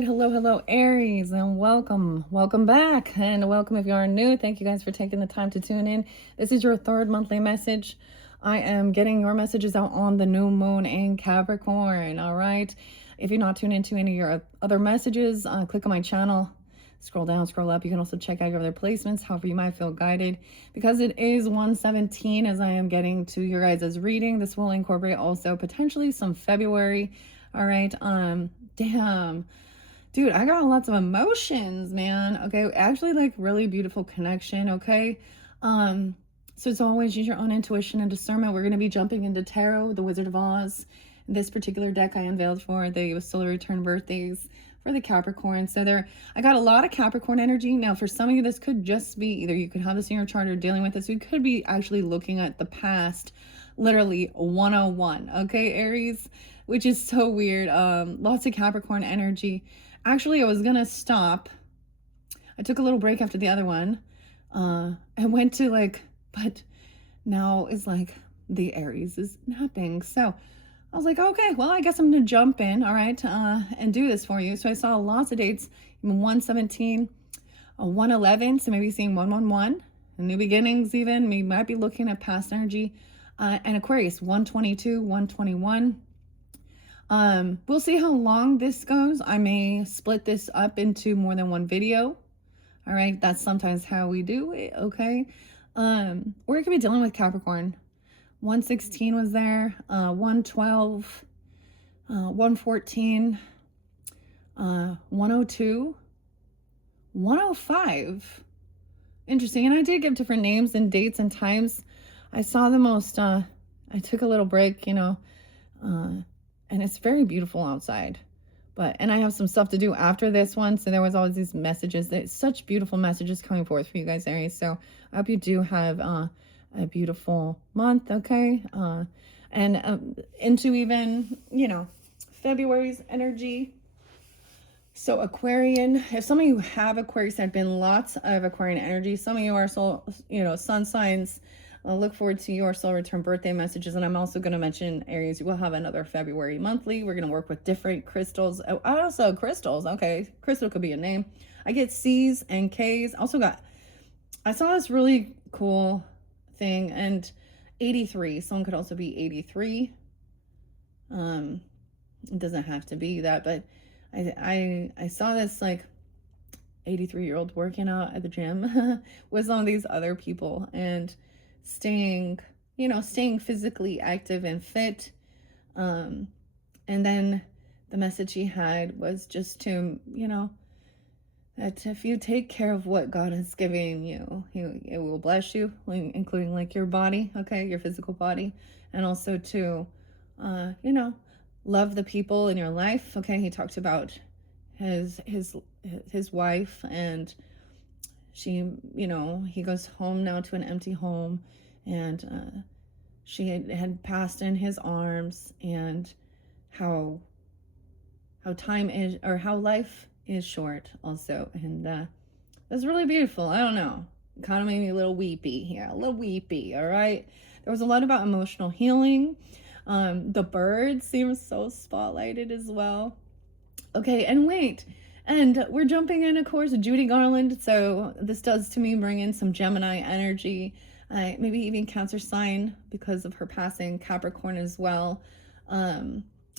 right, hello, Aries, and welcome back, and welcome if you are new. Thank you guys for taking the time to tune in. This is your third monthly message. I am getting your messages out on the new moon in Capricorn. All right, if you're not tuned into any of your other messages, click on my channel, scroll down, scroll up. You can also check out your other placements, however you might feel guided. Because it is 117 as I am getting to your guys' reading, this will incorporate also potentially some February. All right, damn. Dude, I got lots of emotions, man. Okay, actually, like, really beautiful connection, okay? So as always, use your own intuition and discernment. We're going to be jumping into Tarot, the Wizard of Oz. This particular deck I unveiled for the solar return birthdays for the Capricorn. So I got a lot of Capricorn energy. Now, for some of you, this could just be either you could have this in your chart or dealing with this. We could be actually looking at the past, literally 101, okay, Aries? Which is so weird. Lots of Capricorn energy. Actually, I was gonna stop. I took a little break after the other one. And went to but now it's like the Aries is napping. So I was like, okay, well, I guess I'm gonna jump in, all right, and do this for you. So I saw lots of dates, 117, 111, so maybe seeing 111, new beginnings even. We might be looking at past energy. And Aquarius, 122, 121. We'll see how long this goes. I may split this up into more than one video. All right, that's sometimes how we do it, okay? Or it could be dealing with Capricorn. 116 was there, 112, 114, 102, 105. Interesting. And I did give different names and dates and times. I saw the most, I took a little break, and it's very beautiful outside. And I have some stuff to do after this one. So there was always these messages. There's such beautiful messages coming forth for you guys, Aries. So I hope you do have a beautiful month, okay? And into even, February's energy. So Aquarian, if some of you have Aquarius, there have been lots of Aquarian energy. Some of you are sun signs. I'll look forward to your soul return birthday messages. And I'm also going to mention, Aries, we'll have another February monthly. We're going to work with different crystals. Oh, also crystals. Okay. Crystal could be a name. I get C's and K's. I saw this really cool thing, and 83. Someone could also be 83. It doesn't have to be that, but I saw this 83-year-old working out at the gym with some of these other people and staying physically active and fit. And then the message he had was just to, that if you take care of what God has given you, it will bless you, including your body, okay, your physical body, and also to, love the people in your life. Okay, he talked about his wife, and she, he goes home now to an empty home, and she had passed in his arms, and how time is, or how life is short also. And it was really beautiful. I don't know, it kind of made me a little weepy here, all right? There was a lot about emotional healing. The birds seem so spotlighted as well. Okay, and wait, and we're jumping in, of course, Judy Garland. So this does to me bring in some Gemini energy, maybe even Cancer sign because of her passing, Capricorn as well.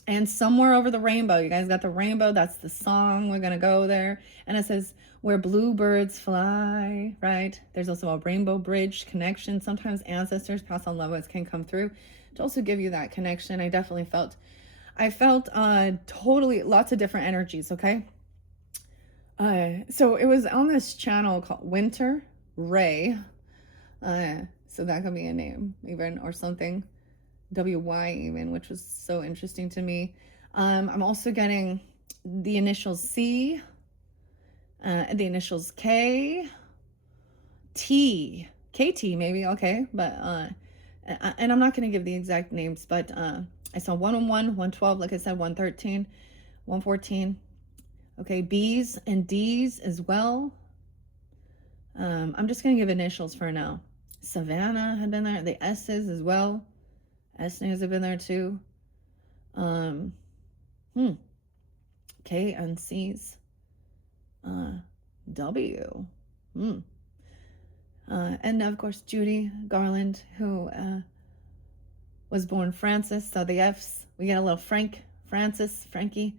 And Somewhere Over the Rainbow. You guys got the rainbow. That's the song. We're going to go there. And it says, where bluebirds fly, right? There's also a rainbow bridge connection. Sometimes ancestors, past on loved ones can come through to also give you that connection. I definitely felt totally lots of different energies, okay? So it was on this channel called Winter Ray. So that could be a name even, or something. WY even, which was so interesting to me. I'm also getting the initials C, the initials K, T, KT maybe, okay, but and I'm not going to give the exact names, but I saw 101, 112, like I said, 113, 114. Okay, B's and D's as well. I'm just going to give initials for now. Savannah had been there, the S's as well. S names have been there too. K and C's W. And of course, Judy Garland, who was born Francis. So the F's, we get a little Frank, Francis, Frankie,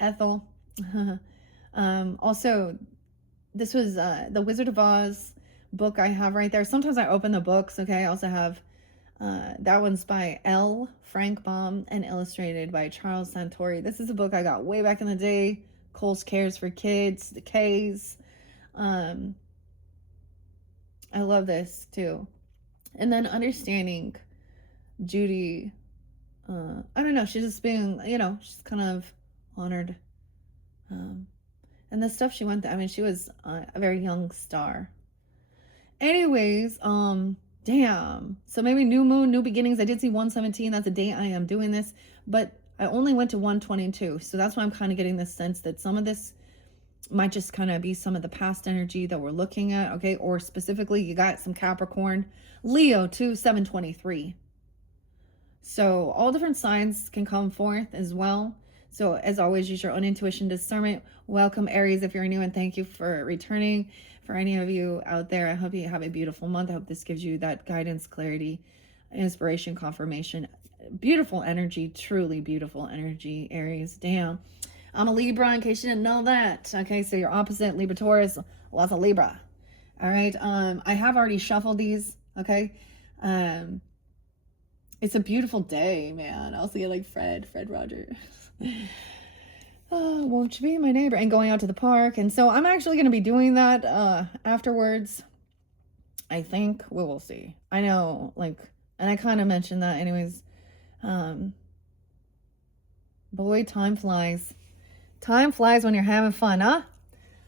Ethel. Also, this was the Wizard of Oz book I have right there. Sometimes I open the books, okay? I also have that one's by L. Frank Baum and illustrated by Charles Santori. This is a book I got way back in the day. Cole's Cares for Kids, the K's. I love this too. And then understanding Judy, I don't know, she's just being, she's kind of honored. And the stuff she went through, I mean, she was a very young star. Anyways, damn. So maybe new moon, new beginnings. I did see 117. That's the day I am doing this. But I only went to 122. So that's why I'm kind of getting this sense that some of this might just kind of be some of the past energy that we're looking at, okay? Or specifically, you got some Capricorn, Leo, 723. So all different signs can come forth as well. So as always, use your own intuition, discernment. Welcome, Aries, if you're new, and thank you for returning. For any of you out there, I hope you have a beautiful month. I hope this gives you that guidance, clarity, inspiration, confirmation. Beautiful energy, truly beautiful energy, Aries. Damn. I'm a Libra, in case you didn't know that. Okay, so your opposite, Libra, Taurus, lots of Libra. All right, I have already shuffled these, okay? It's a beautiful day, man. I'll see you like Fred Rogers. Oh, won't you be my neighbor? And going out to the park. And so I'm actually going to be doing that afterwards. I think we will see. I know, like, and I kind of mentioned that anyways. Boy, time flies. Time flies when you're having fun, huh?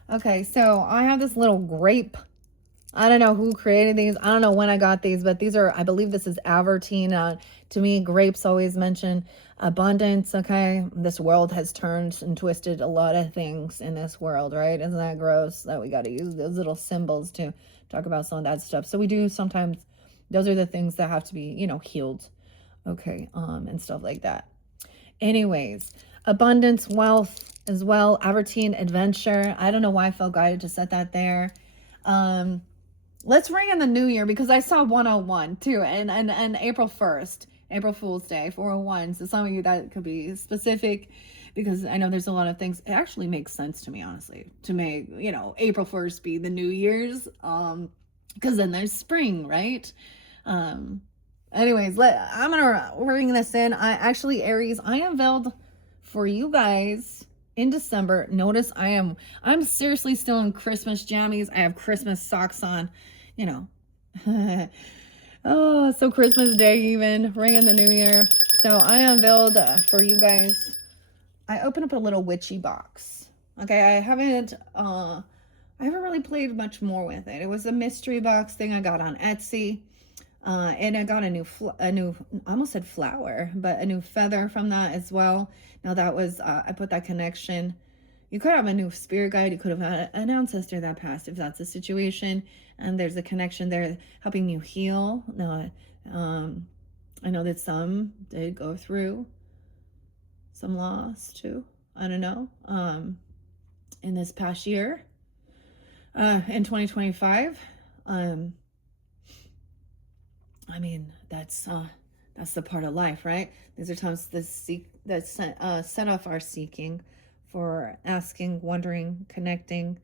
Okay, so I have this little grape. I don't know who created these. I don't know when I got these, but these are, I believe this is Avertine. To me, grapes always mention abundance, okay? This world has turned and twisted a lot of things in this world, right? Isn't that gross that we got to use those little symbols to talk about some of that stuff? So we do sometimes, those are the things that have to be, healed, okay? And stuff like that. Anyways, abundance, wealth as well, Avertine, adventure. I don't know why I felt guided to set that there. Let's ring in the new year because I saw 101 too, and April 1st, April Fool's Day, 401. So some of you that could be specific because I know there's a lot of things. It actually makes sense to me, honestly, to make, April 1st be the New Year's, because then there's spring, right? Anyways, I'm gonna ring this in. Aries, I unveiled for you guys in December. Notice I'm seriously still in Christmas jammies. I have Christmas socks on, oh, so Christmas Day even, ring in the new year. So I unveiled for you guys, I opened up a little witchy box. Okay, I haven't really played much more with it. It was a mystery box thing I got on Etsy. And I got a new, I almost said flower, but a new feather from that as well. Now that was, I put that connection. You could have a new spirit guide. You could have had an ancestor that passed if that's the situation. And there's a connection there helping you heal. Now, I know that some did go through some loss too. I don't know. In this past year, in 2025, I mean, that's the part of life, right? These are times that set off our seeking for asking, wondering, connecting,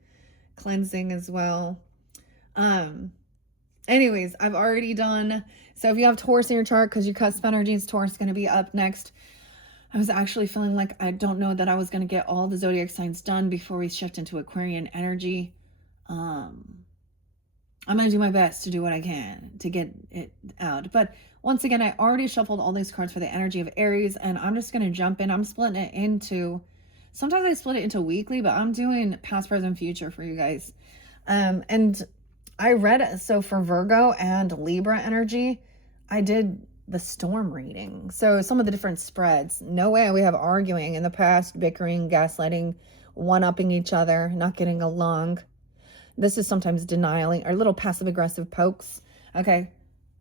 cleansing as well. Anyways, I've already done, so if you have Taurus in your chart, because your cusp energy is Taurus, going to be up next. I was actually feeling like I don't know that I was going to get all the zodiac signs done before we shift into Aquarian energy. I'm going to do my best to do what I can to get it out. But once again, I already shuffled all these cards for the energy of Aries, and I'm just going to jump in. I'm splitting it into, sometimes I split it into weekly, but I'm doing past, present, future for you guys. And I read, so for Virgo and Libra energy, I did the storm reading. So some of the different spreads. No way we have arguing in the past, bickering, gaslighting, one-upping each other, not getting along. This is sometimes denialing or little passive-aggressive pokes. Okay.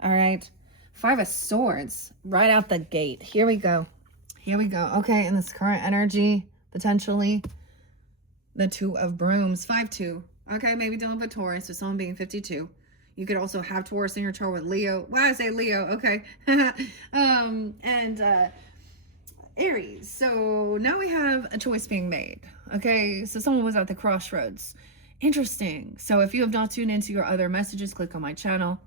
All right. 5 of Swords right out the gate. Here we go. Okay. In this current energy, potentially. The Two of Brooms, 5-2. Okay, maybe dealing with Taurus, so someone being 52. You could also have Taurus in your chart with Leo. Why I say Leo? Okay. And Aries. So now we have a choice being made. Okay, so someone was at the crossroads. Interesting. So if you have not tuned into your other messages, click on my channel.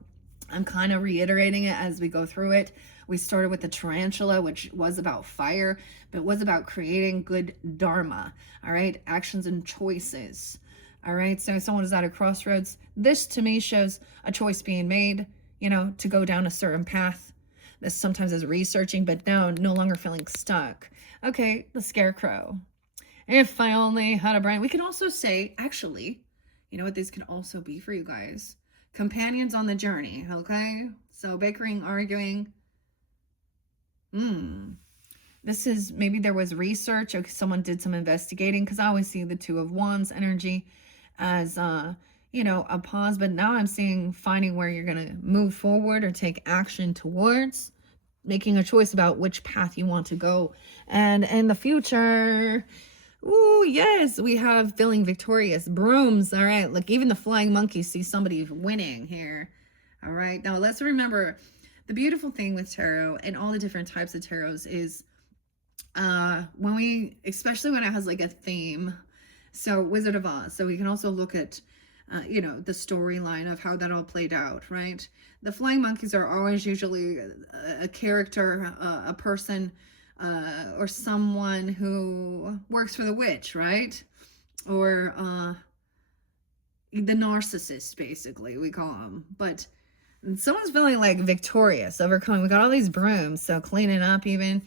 I'm kind of reiterating it as we go through it. We started with the tarantula, which was about fire, but it was about creating good dharma. All right, actions and choices. All right, so someone is at a crossroads. This to me shows a choice being made, you know, to go down a certain path. This sometimes is researching, but now no longer feeling stuck. Okay, the scarecrow. If I only had a brain. We can also say, actually, you know what these can also be for you guys? Companions on the journey, okay? So bickering, arguing. This is, maybe there was research, or someone did some investigating, because I always see the Two of Wands energy as, you know, a pause. But now I'm seeing finding where you're going to move forward or take action towards making a choice about which path you want to go. And in the future, ooh, yes, we have feeling victorious. Brooms. All right, look, even the flying monkey sees somebody winning here. All right, now let's remember the beautiful thing with tarot and all the different types of tarots is when we, especially when it has like a theme. So Wizard of Oz. So we can also look at you know, the storyline of how that all played out, right? The flying monkeys are always usually a character, a person, or someone who works for the witch, right? Or the narcissist, basically, we call them. But someone's feeling like victorious, overcoming. We got all these brooms, so cleaning up even.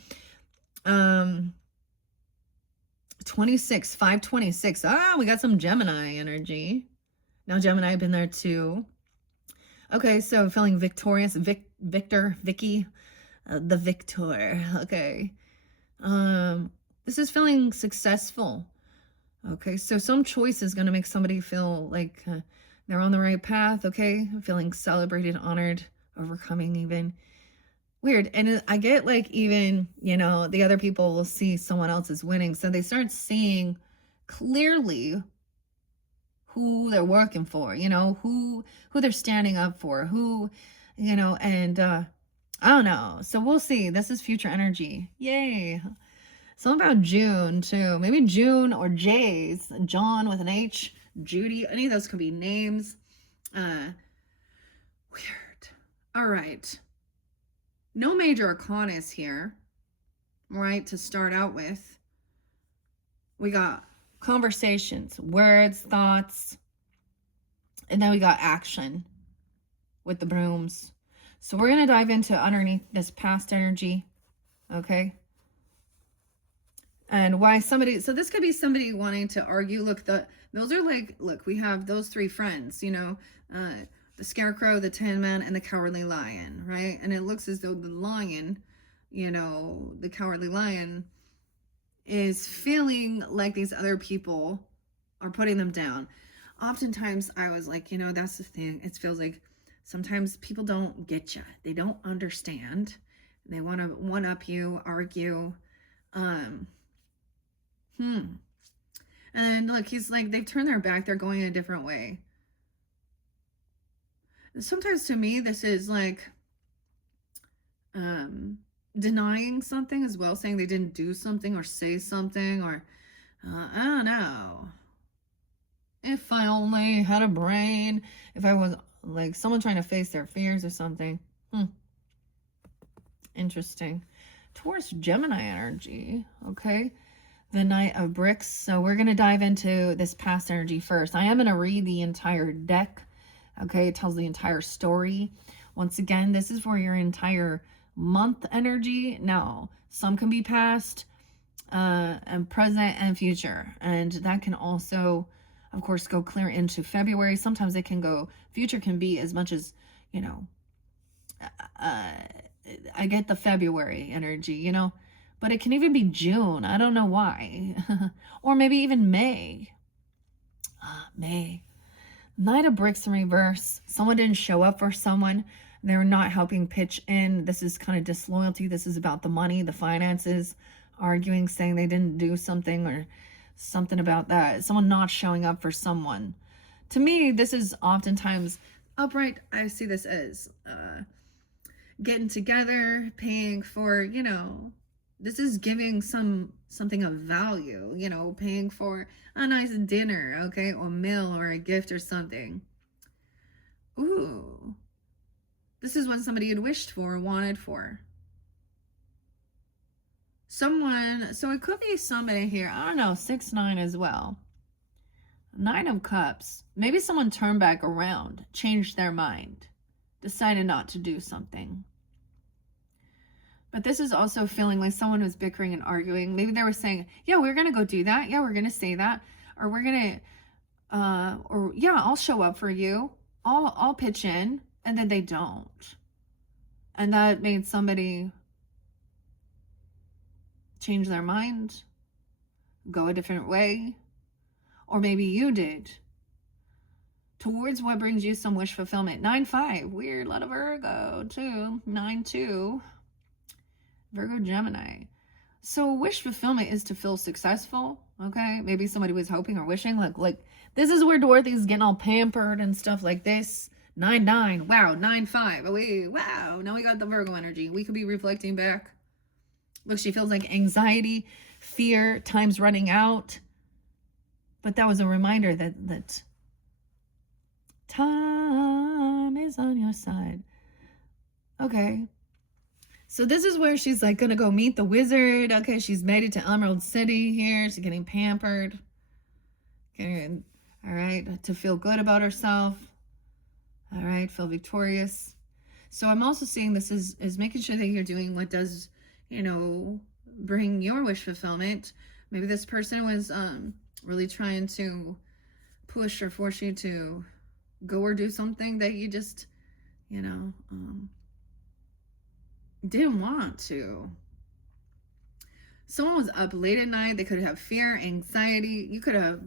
26, 526. Ah, we got some Gemini energy. Now Gemini, I've been there too. Okay, so feeling victorious. Victor, Vicky, the victor. Okay. This is feeling successful. Okay, so some choice is going to make somebody feel like they're on the right path. Okay, feeling celebrated, honored, overcoming even. Weird. And I get like even, you know, the other people will see someone else is winning. So they start seeing clearly who they're working for, you know, who they're standing up for, who, you know, and I don't know. So we'll see. This is future energy. Yay. Something about June too. Maybe June or Jay's. John with an H. Judy. Any of those could be names. Weird. All right. No major arcanas here. Right, to start out with. We got conversations, words, thoughts, and then we got action with the brooms. So we're going to dive into underneath this past energy, okay? And why somebody, so this could be somebody wanting to argue. Look, those are like, look, we have those three friends, you know, the Scarecrow, the Tin Man, and the Cowardly Lion, right? And it looks as though the lion, you know, the Cowardly Lion is feeling like these other people are putting them down. Oftentimes I was like, you know, that's the thing. It feels like sometimes people don't get you. They don't understand. They want to one-up you, argue. And look, he's like, they've turned their back. They're going a different way. Sometimes to me, this is like, denying something as well, saying they didn't do something or say something, or I don't know. If I only had a brain, if I was like someone trying to face their fears or something. Interesting. Taurus Gemini energy. Okay. The Knight of Bricks. So we're going to dive into this past energy first. I am going to read the entire deck. Okay. It tells the entire story. Once again, this is for your entire month energy. Now, some can be past and present and future. And that can also, of course, go clear into February. Sometimes it can go, future can be as much as, you know, I get the February energy, you know, but it can even be June. I don't know why. Or maybe even May. May. Knight of Bricks in reverse. Someone didn't show up for someone. They're not helping pitch in. This is kind of disloyalty. This is about the money, the finances. arguing, saying they didn't do something or something about that. Someone not showing up for someone. To me, this is oftentimes upright. I see this as getting together, paying for, this is giving something of value, paying for a nice dinner, okay, or a meal or a gift or something. Ooh, this is what somebody had wished for or wanted for. Someone, so it could be somebody here, I don't know, 6-9 as well. 9 of Cups. Maybe someone turned back around, changed their mind, decided not to do something. But this is also feeling like someone was bickering and arguing. Maybe they were saying, yeah, we're going to go do that. Yeah, we're going to say that. Or we're going to, or yeah, I'll show up for you. I'll pitch in. And then they don't. And that made somebody change their mind, go a different way. Or maybe you did. Towards what brings you some wish fulfillment. 9-5. Weird. A lot of Virgo too. 9-2. Virgo, Gemini. So wish fulfillment is to feel successful. Okay. Maybe somebody was hoping or wishing like this is where Dorothy's getting all pampered and stuff like this. 9-9. Wow. 9-5. Oh, wow. Now we got the Virgo energy. We could be reflecting back. Look, she feels like anxiety, fear, time's running out. But that was a reminder that time is on your side. Okay. So this is where she's like going to go meet the wizard. Okay, she's made it to Emerald City here. She's getting pampered. Getting, all right, to feel good about herself. All right, feel victorious. So I'm also seeing this is making sure that you're doing what does, bring your wish fulfillment. Maybe this person was really trying to push or force you to go or do something that you just, didn't want to. Someone was up late at night. They could have fear, anxiety. You could have,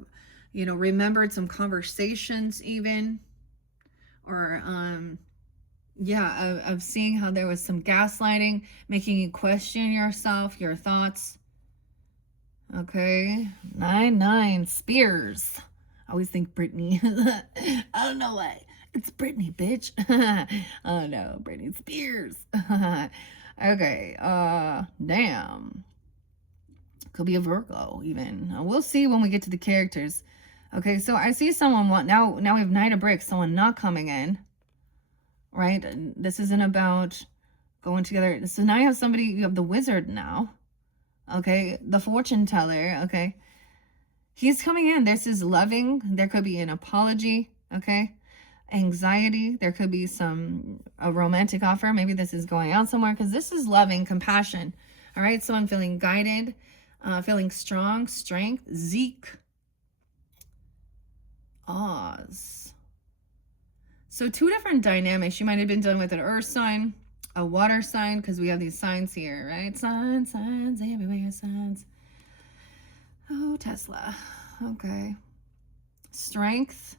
remembered some conversations even. Or, of seeing how there was some gaslighting, making you question yourself, your thoughts. Okay. 9-9. Spears. I always think Britney. I don't know why. It's Britney, bitch. Oh no, Britney Spears. Okay. Damn. Could be a Virgo even. We'll see when we get to the characters. Okay, so I see someone now we have Knight of Bricks, someone not coming in. Right? This isn't about going together. So now you have the wizard now. Okay, the fortune teller. Okay. He's coming in. This is loving. There could be an apology. Okay. Anxiety. There could be a romantic offer. Maybe this is going out somewhere because this is loving, compassion. All right. So I'm feeling guided, feeling strong, strength. Zeke. Oz. So 2 different dynamics. You might have been done with an earth sign, a water sign, because we have these signs here, right? Signs everywhere, signs. Oh, Tesla. Okay. Strength.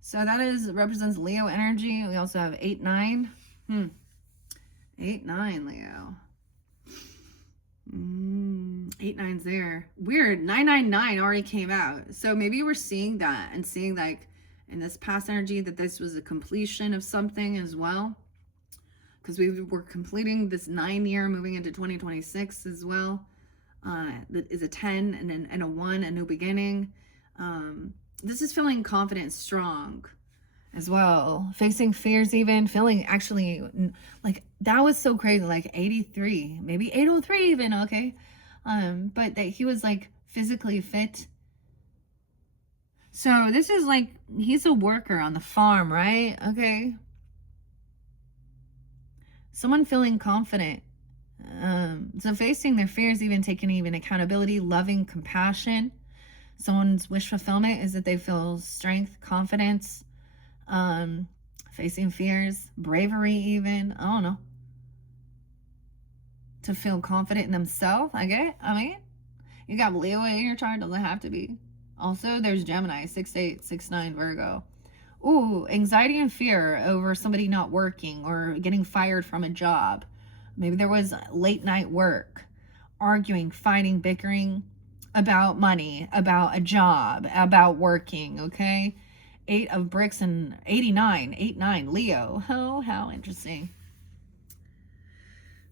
So that represents Leo energy. We also have 8-9. 8-9, Leo. 8-9's there. Weird. 999 already came out. So maybe we're seeing that and seeing like in this past energy that this was a completion of something as well. Because we were completing this 9-year moving into 2026 as well. That is a 10 and a 1, a new beginning. This is feeling confident, strong as well. Facing fears even. Feeling actually like that was so crazy. Like 83, maybe 803 even, okay? But that he was like physically fit. So this is like, he's a worker on the farm, right? Okay. Someone feeling confident. So facing their fears, even taking accountability, loving, compassion. Someone's wish fulfillment is that they feel strength, confidence, facing fears, bravery even. I don't know. To feel confident in themselves, I mean, you got Leo in your chart, doesn't have to be. Also, there's Gemini, 6-8, 6-9, Virgo. Ooh, anxiety and fear over somebody not working or getting fired from a job. Maybe there was late night work arguing, fighting, bickering about money, about a job, about working, okay? 8 of bricks and 89, 8, 9, Leo. Oh, how interesting.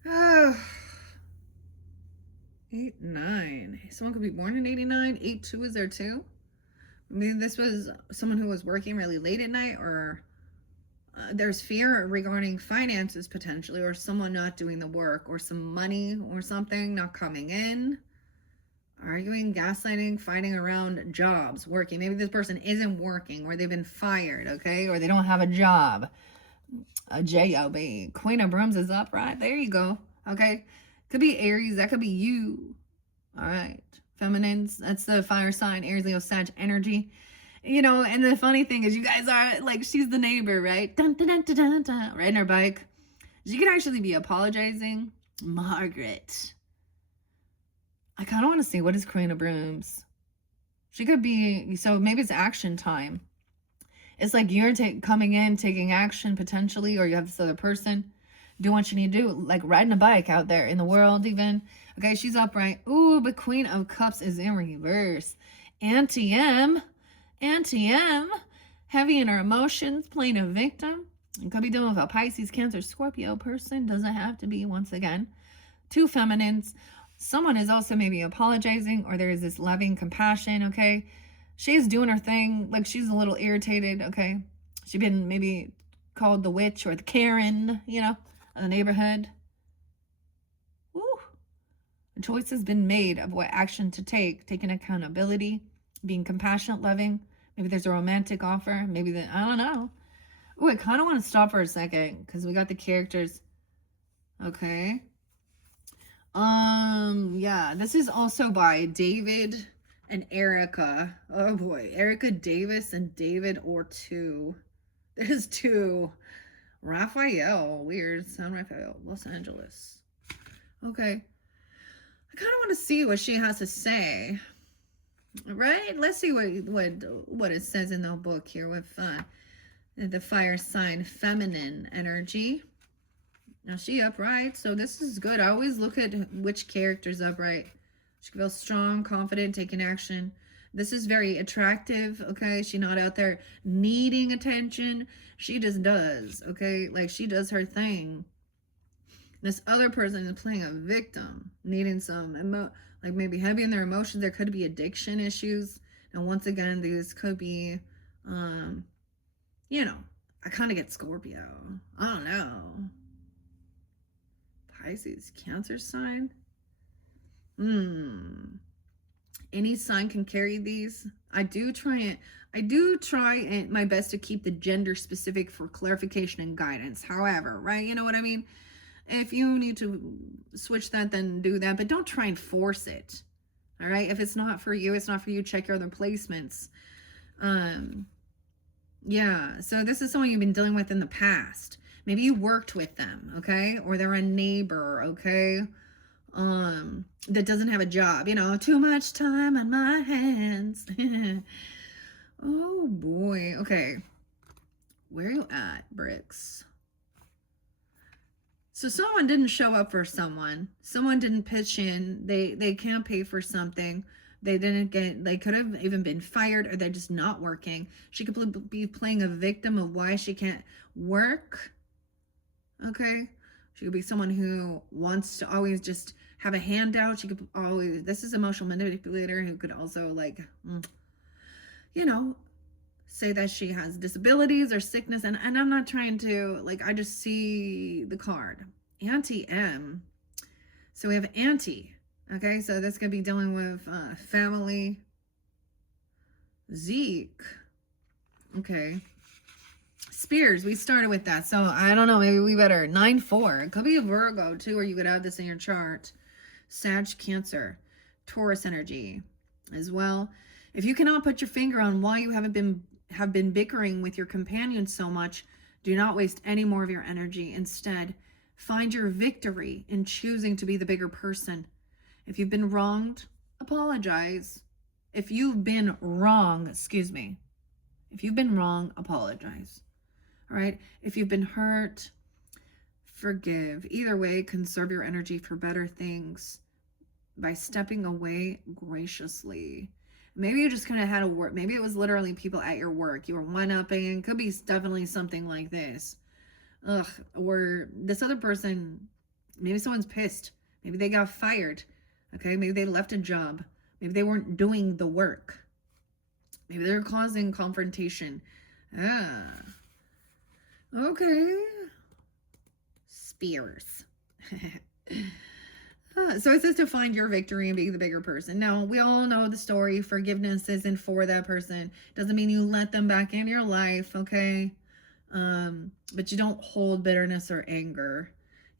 Oh, 8, 9. Someone could be born in 89. 8, 2 is there too? I mean, this was someone who was working really late at night, or there's fear regarding finances potentially, or someone not doing the work, or some money or something not coming in. Arguing, gaslighting, fighting around jobs, working. Maybe this person isn't working, or they've been fired, okay? Or they don't have a job. A J-O-B. Queen of Brooms is up, right? There you go. Okay? Could be Aries. That could be you. All right. Feminines. That's the fire sign. Aries, Leo, Sag energy. You know, and the funny thing is you guys are, like, she's the neighbor, right? Dun, dun, dun, dun, dun, dun, riding her bike. She could actually be apologizing. Margaret. I kind of want to see, what is Queen of Brooms? She could be, so maybe it's action time. It's like you're coming in, taking action potentially, or you have this other person do what you need to do, like riding a bike out there in the world even. Okay, she's upright. Ooh, but Queen of Cups is in reverse. Auntie-M, heavy in her emotions, playing a victim. You could be dealing with a Pisces, Cancer, Scorpio person. Doesn't have to be, once again. 2 feminines. Someone is also maybe apologizing, or there is this loving compassion, okay? She's doing her thing, like she's a little irritated, okay? She's been maybe called the witch or the Karen, you know, of the neighborhood. Ooh. A choice has been made of what action to take, taking accountability, being compassionate, loving. Maybe there's a romantic offer. Maybe I don't know. Ooh, I kind of want to stop for a second because we got the characters. Okay. Yeah, this is also by David and Erica. Oh boy, Erica Davis and David Ortu. There's 2. Raphael, weird. San Rafael, Los Angeles. Okay. I kind of want to see what she has to say. Right? Let's see what it says in the book here with the fire sign feminine energy. Now she upright, so this is good. I always look at which character's upright. She feels strong, confident, taking action. This is very attractive, okay? She's not out there needing attention. She just does, okay? Like, she does her thing. This other person is playing a victim, needing some, like maybe heavy in their emotions. There could be addiction issues. And once again, these could be, you know, I kind of get Scorpio. I don't know. Pisces, Cancer sign. Any sign can carry these. I do try my best to keep the gender specific for clarification and guidance. However, right, you know what I mean? If you need to switch that, then do that, but don't try and force it. All right? If it's not for you, it's not for you. Check your other placements. Yeah, so this is someone you've been dealing with in the past. Maybe you worked with them, okay? Or they're a neighbor, okay? That doesn't have a job, you know, too much time on my hands. Oh boy. Okay. Where are you at, Bricks? So someone didn't show up for someone. Someone didn't pitch in. They can't pay for something. They could have even been fired, or they're just not working. She could be playing a victim of why she can't work. Okay. She could be someone who wants to always just have a handout. She could always, this is emotional manipulator who could also, like, you know, say that she has disabilities or sickness. And I'm not trying to, like, I just see the card. Auntie-M. So we have Auntie. Okay, so this could be dealing with family. Zeke. Okay. Spears, we started with that. So I don't know, maybe we better. 9-4. It could be a Virgo too, or you could have this in your chart. Sag, Cancer, Taurus energy as well. If you cannot put your finger on why you have been bickering with your companion so much, do not waste any more of your energy. Instead, find your victory in choosing to be the bigger person. If you've been wronged, apologize. If you've been wrong, if you've been wrong, apologize. All right? If you've been hurt, forgive. Either way, conserve your energy for better things. by stepping away graciously. Maybe you just kind of had a work. Maybe it was literally people at your work. You were one-upping. Could be definitely something like this. Ugh. Or this other person, maybe someone's pissed. Maybe they got fired. Okay. Maybe they left a job. Maybe they weren't doing the work. Maybe they're causing confrontation. Ah. Okay. Spears. So it says to find your victory and be the bigger person. Now, we all know the story. Forgiveness isn't for that person. Doesn't mean you let them back in your life, okay? But you don't hold bitterness or anger.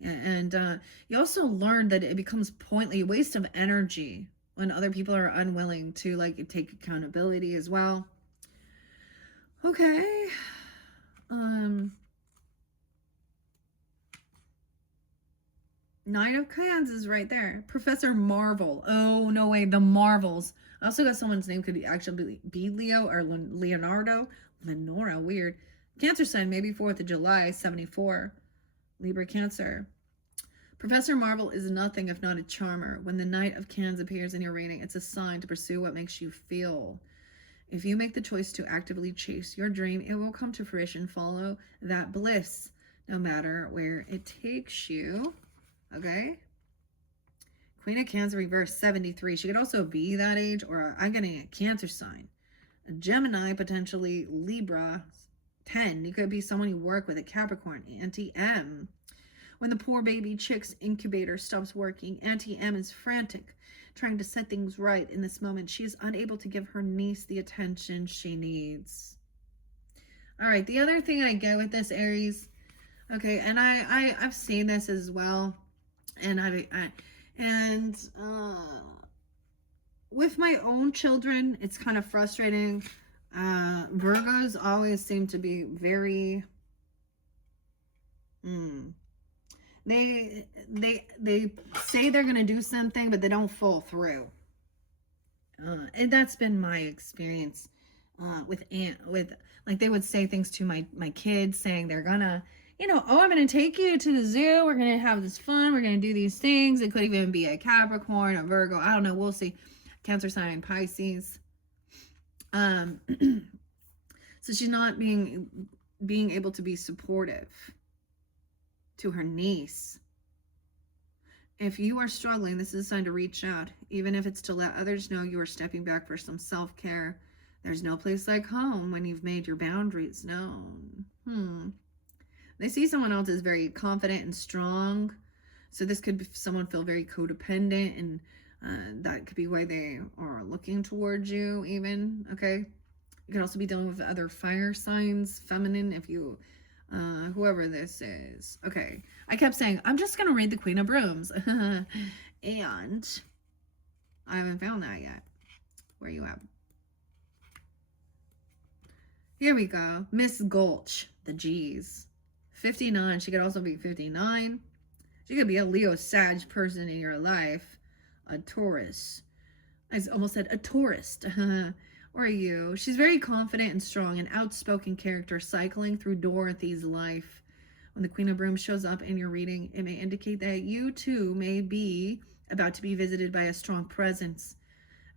And you also learn that it becomes pointless, waste of energy when other people are unwilling to like take accountability as well. Okay. Nine of Cans is right there. Professor Marvel. Oh, no way. The Marvels. I also got someone's name could actually be Leo or Leonardo. Lenora, weird. Cancer sign, maybe 4th of July, 74. Libra Cancer. Professor Marvel is nothing if not a charmer. When the Knight of Cans appears in your reading, it's a sign to pursue what makes you feel. If you make the choice to actively chase your dream, it will come to fruition. Follow that bliss, no matter where it takes you. Okay. Queen of Cancer reverse 73. She could also be that age, or I'm getting a Cancer sign. A Gemini, potentially Libra 10. You could be someone you work with, a Capricorn, Auntie M. When the poor baby chick's incubator stops working, Auntie M is frantic, trying to set things right. In this moment, she is unable to give her niece the attention she needs. All right, the other thing I get with this, Aries, okay, and I've seen this as well. And with my own children, it's kind of frustrating. Virgos always seem to be very they say they're gonna do something, but they don't follow through. And that's been my experience with like they would say things to my kids, saying they're gonna, oh, I'm going to take you to the zoo. We're going to have this fun. We're going to do these things. It could even be a Capricorn, a Virgo. I don't know. We'll see. Cancer sign, Pisces. So she's not being able to be supportive to her niece. If you are struggling, this is a sign to reach out, even if it's to let others know you are stepping back for some self-care. There's no place like home when you've made your boundaries known. They see someone else as very confident and strong. So this could be someone feel very codependent, and that could be why they are looking towards you even, okay? You could also be dealing with other fire signs, feminine, if you, whoever this is. Okay, I kept saying, I'm just going to read the Queen of Brooms. And I haven't found that yet. Where you at? Here we go. Miss Gulch, the G's. 59. She could also be 59. She could be a Leo Sag person in your life. A Taurus. I almost said a tourist. Or you. She's very confident and strong, an outspoken character cycling through Dorothy's life. When the Queen of Brooms shows up in your reading, it may indicate that you too may be about to be visited by a strong presence.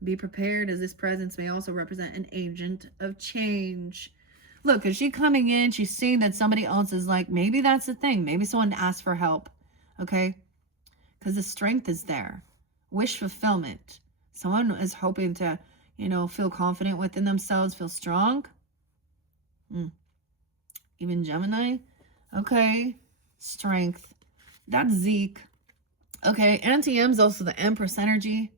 Be prepared, as this presence may also represent an agent of change. Look, is she coming in? She's seeing that somebody else is like, maybe that's the thing. Maybe someone asked for help. Okay? Because the strength is there. Wish fulfillment. Someone is hoping to, feel confident within themselves, feel strong. Even Gemini. Okay. Strength. That's Zeke. Okay. Auntie M's also the Empress energy.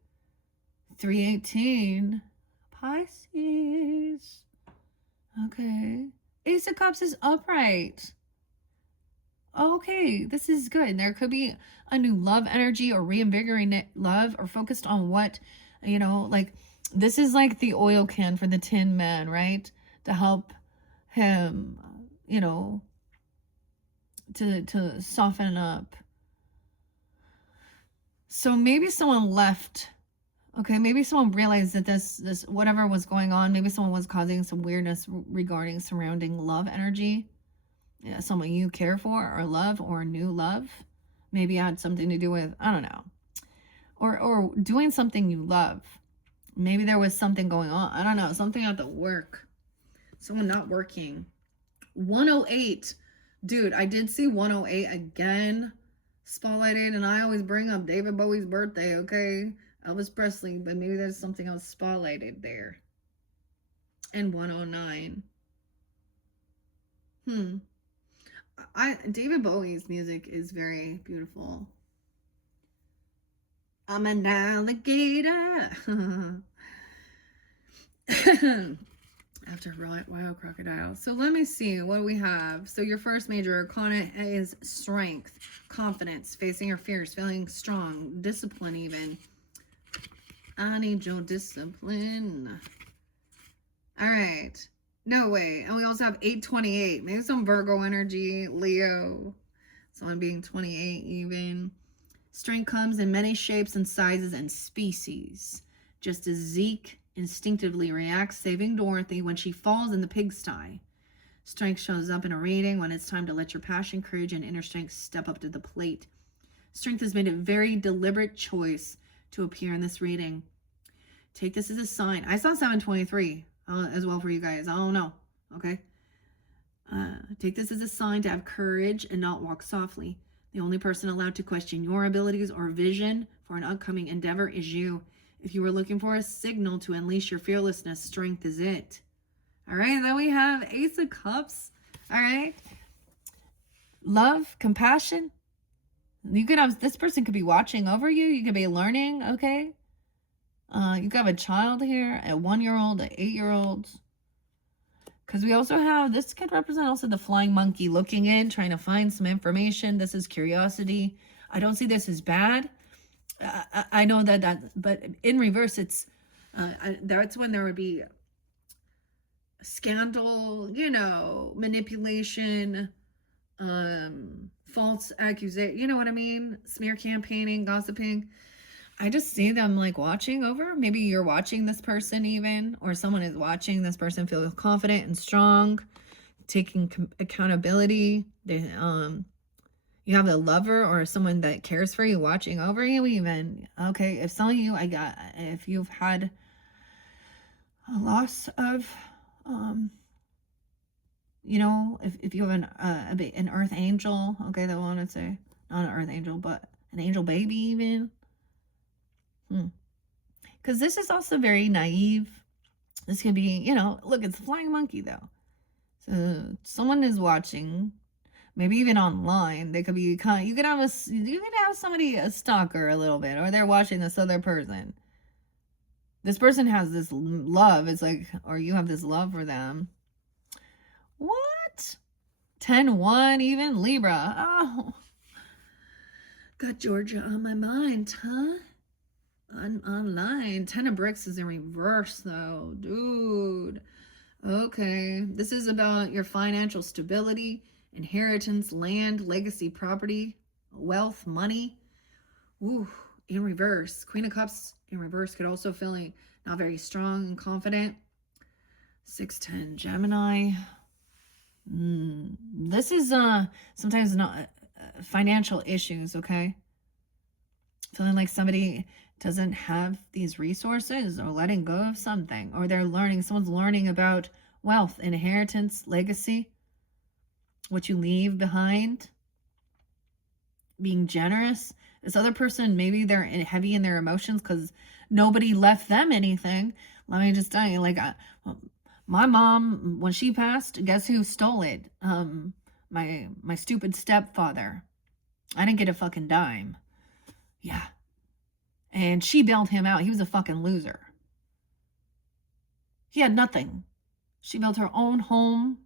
318. Pisces. Okay. Ace of Cups is upright. Okay, this is good. There could be a new love energy or reinvigorating love, or focused on what, like this is like the oil can for the Tin Man, right? To help him, to soften up. So maybe someone left. Okay, maybe someone realized that this whatever was going on, maybe someone was causing some weirdness regarding surrounding love energy. Yeah, someone you care for or love, or new love. Maybe it had something to do with, I don't know. or doing something you love. Maybe there was something going on. I don't know. Something at the work. Someone not working. 108. Dude, I did see 108 again spotlighted, and I always bring up David Bowie's birthday, okay? Elvis Presley, but maybe there's something else spotlighted there. And 109. David Bowie's music is very beautiful. I'm an alligator. After Wild Crocodile. So let me see what we have. So your first major arcana is strength, confidence, facing your fears, feeling strong, discipline even. I need your discipline. All right. No way. And we also have 828. Maybe some Virgo energy, Leo. Someone being 28 even. Strength comes in many shapes and sizes and species. Just as Zeke instinctively reacts, saving Dorothy when she falls in the pigsty. Strength shows up in a reading when it's time to let your passion, courage, and inner strength step up to the plate. Strength has made a very deliberate choice to appear in this reading. Take this as a sign. I saw 723 as well for you guys. I don't know. Okay. Take this as a sign to have courage and not walk softly. The only person allowed to question your abilities or vision for an upcoming endeavor is you. If you were looking for a signal to unleash your fearlessness, strength is it. All right, then we have Ace of Cups. All right. Love, compassion. You could have, this person could be watching over you. You could be learning, okay? You could have a child here, a 1-year-old, an 8-year-old. Because we also have, this could represent also the flying monkey looking in, trying to find some information. This is curiosity. I don't see this as bad. I know that, but in reverse, it's, that's when there would be scandal, manipulation, false accusation, you know what I mean? Smear campaigning, gossiping. I just see them like watching over. Maybe you're watching this person even, or someone is watching this person feel confident and strong, taking accountability. They, you have a lover or someone that cares for you watching over you even. Okay, if some of you, if you've had a loss of, if you have an earth angel, okay, that I want to say, not an earth angel, but an angel baby even. Because this is also very naive. This could be, look, it's a flying monkey though. So someone is watching. Maybe even online, they could be you could have somebody, a stalker a little bit, or they're watching this other person. This person has this love. It's like, or you have this love for them. What? 10-1 even, Libra. Oh, got Georgia on my mind, huh? Online. 10 of bricks is in reverse though, dude. Okay, this is about your financial stability, inheritance, land, legacy, property, wealth, money. Ooh, in reverse. Queen of Cups in reverse could also feeling not very strong and confident. 6-10 Gemini. This is sometimes not financial issues, okay? Feeling like somebody doesn't have these resources or letting go of something, or someone's learning about wealth, inheritance, legacy, what you leave behind, being generous. This other person, maybe they're heavy in their emotions because nobody left them anything. Let me just tell you, like, my mom, when she passed, guess who stole it? My stupid stepfather. I didn't get a fucking dime. Yeah. And she bailed him out. He was a fucking loser. He had nothing. She built her own home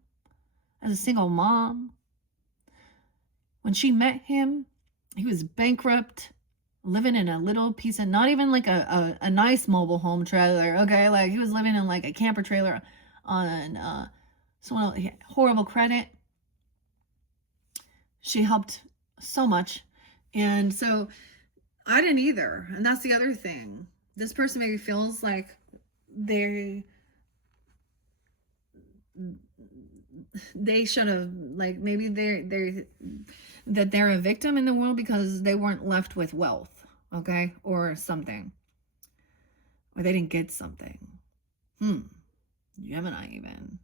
as a single mom. When she met him, he was bankrupt, living in a little piece of, not even like a nice mobile home trailer, okay? Like, he was living in like a camper trailer on someone, horrible credit. She helped so much. And so I didn't either. And that's the other thing. This person maybe feels like they should have, like, maybe they're a victim in the world because they weren't left with wealth. okay, or something, or they didn't get something. Gemini even.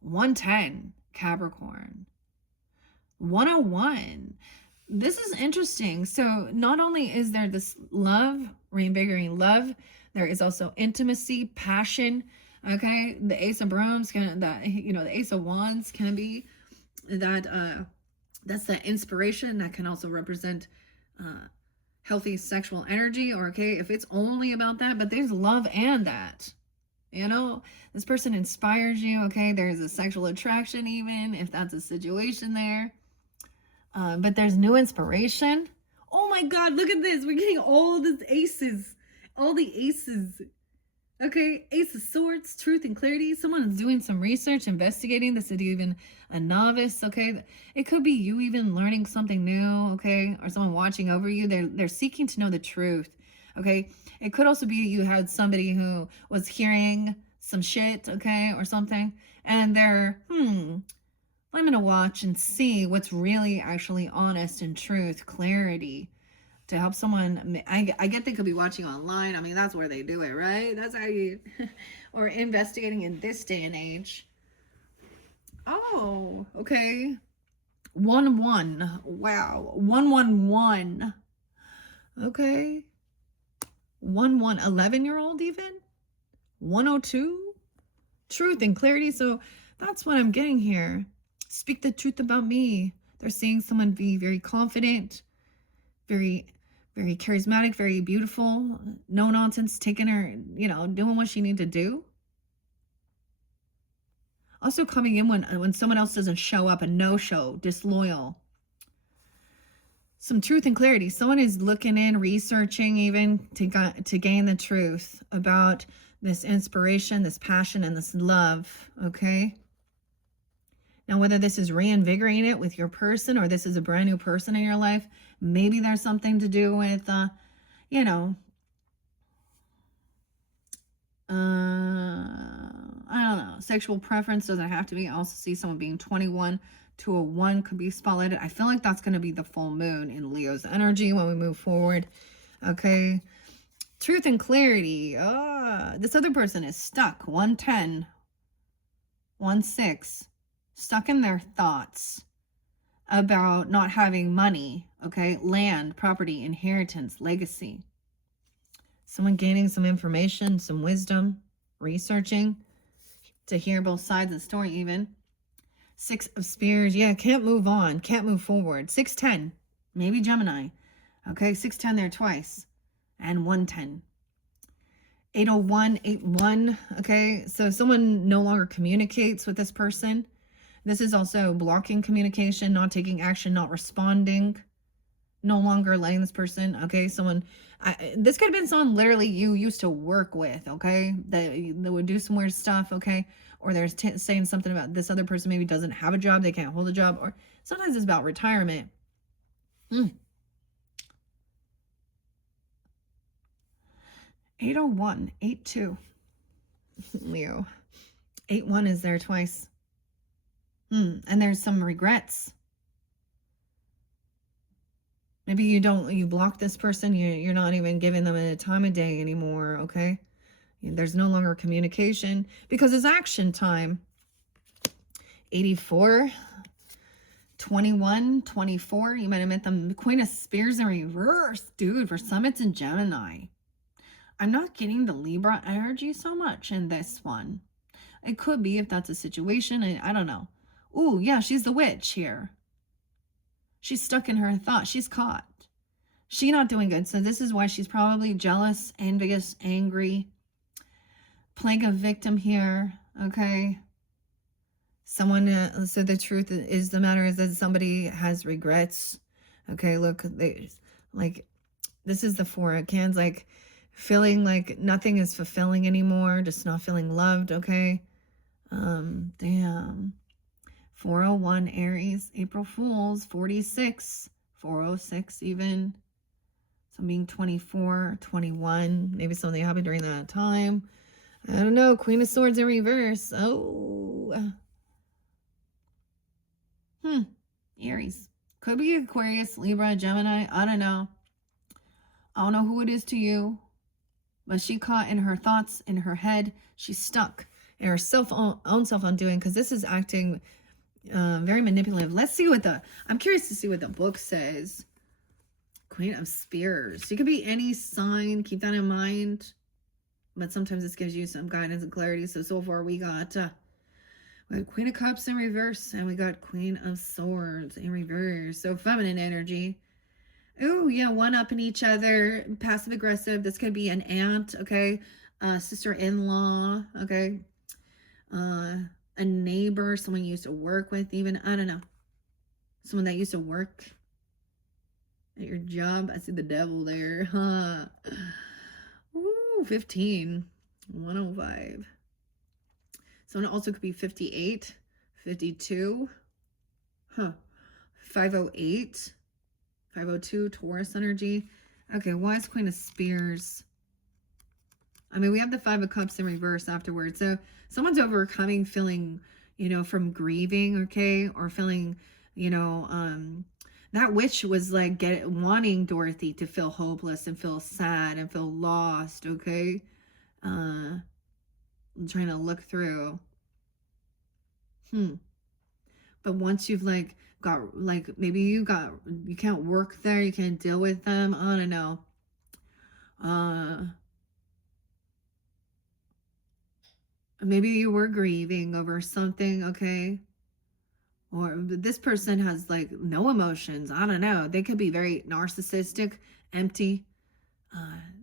110, Capricorn. 101. This is interesting. So not only is there this love, reinvigorating love, there is also intimacy, passion. Okay, the Ace of Brooms can that the Ace of Wands can be that that's that inspiration that can also represent healthy sexual energy. Or okay, if it's only about that, but there's love and that. This person inspires you. Okay, there's a sexual attraction, even if that's a situation there. But there's new inspiration. Oh my God, look at this. We're getting all these aces. All the aces. Okay, Ace of Swords, truth and clarity. Someone is doing some research, investigating. This is even a novice, okay? It could be you even learning something new, okay? Or someone watching over you. They're seeking to know the truth, okay? It could also be you had somebody who was hearing some shit, okay, or something, and they're, I'm going to watch and see what's really actually honest and truth, clarity, to help someone. I get they could be watching online. I mean, that's where they do it, right? That's how you, or investigating in this day and age. Oh, okay. 1-1. Wow. 1-1-1. Okay. 1-1. 11-year-old even? 102? Truth and clarity. So that's what I'm getting here. Speak the truth about me. They're seeing someone be very confident, very, very charismatic, very beautiful, no nonsense, taking her, doing what she need to do. Also coming in when someone else doesn't show up, a no-show, disloyal. Some truth and clarity. Someone is looking in, researching even to gain the truth about this inspiration, this passion, and this love, okay? Now, whether this is reinvigorating it with your person or this is a brand new person in your life, maybe there's something to do with, I don't know. Sexual preference doesn't have to be. I also see someone being 21 to a 1 could be spotlighted. I feel like that's going to be the full moon in Leo's energy when we move forward. Okay. Truth and clarity. This other person is stuck. 110, 1-6. Stuck in their thoughts about not having money, okay? Land, property, inheritance, legacy. Someone gaining some information, some wisdom, researching to hear both sides of the story even. 6 of Spears, yeah, can't move on, can't move forward. 6-10, maybe Gemini. Okay, 6-10 there twice. And 1-10. 801, 8-1, okay? So someone no longer communicates with this person. This is also blocking communication, not taking action, not responding, no longer letting this person, okay? This could have been someone literally you used to work with, okay? That would do some weird stuff, okay? Or they're saying something about this other person maybe doesn't have a job, they can't hold a job, or sometimes it's about retirement. 801, 8-2, Leo. 8-1 is there twice. And there's some regrets. Maybe you block this person, you're not even giving them a time of day anymore, okay? There's no longer communication because it's action time. 84, 21, 24, you might have met them. Queen of Spears in reverse, dude, for some it's in Gemini. I'm not getting the Libra energy so much in this one. It could be if that's a situation, I don't know. Ooh, yeah, she's the witch here. She's stuck in her thought. She's caught. She's not doing good. So this is why she's probably jealous, envious, angry. Playing a victim here, okay? Someone, so the truth is the matter is that somebody has regrets. Okay, look, this is the 4 of Cans, like feeling like nothing is fulfilling anymore, just not feeling loved, okay? Damn. 401 Aries, April Fools, 46, 406 even. So being 24, 21, maybe something happened during that time. I don't know. Queen of Swords in reverse. Oh. Aries. Could be Aquarius, Libra, Gemini. I don't know. I don't know who it is to you, but she caught in her thoughts, in her head. She's stuck in her own self undoing, because this is acting very manipulative. Let's see what I'm curious to see what the book says. Queen of Spears. It could be any sign. Keep that in mind. But sometimes this gives you some guidance and clarity. So far we got Queen of Cups in reverse, and we got Queen of Swords in reverse. So feminine energy. Oh, yeah, one up in each other, passive aggressive. This could be an aunt, okay? Sister-in-law, okay? A neighbor, someone you used to work with, even. I don't know. Someone that used to work at your job. I see the devil there, huh? Ooh, 15. 105. Someone also could be 58, 52. Huh. 508. 502, Taurus energy. Okay, Wise Queen of Spears. I mean, we have the 5 of Cups in reverse afterwards. So someone's overcoming feeling, from grieving, okay? Or feeling, that witch was like wanting Dorothy to feel hopeless and feel sad and feel lost, okay? I'm trying to look through. But once you've got maybe you can't work there, you can't deal with them. I don't know. Maybe you were grieving over something, okay? Or this person has no emotions. I don't know. They could be very narcissistic, empty.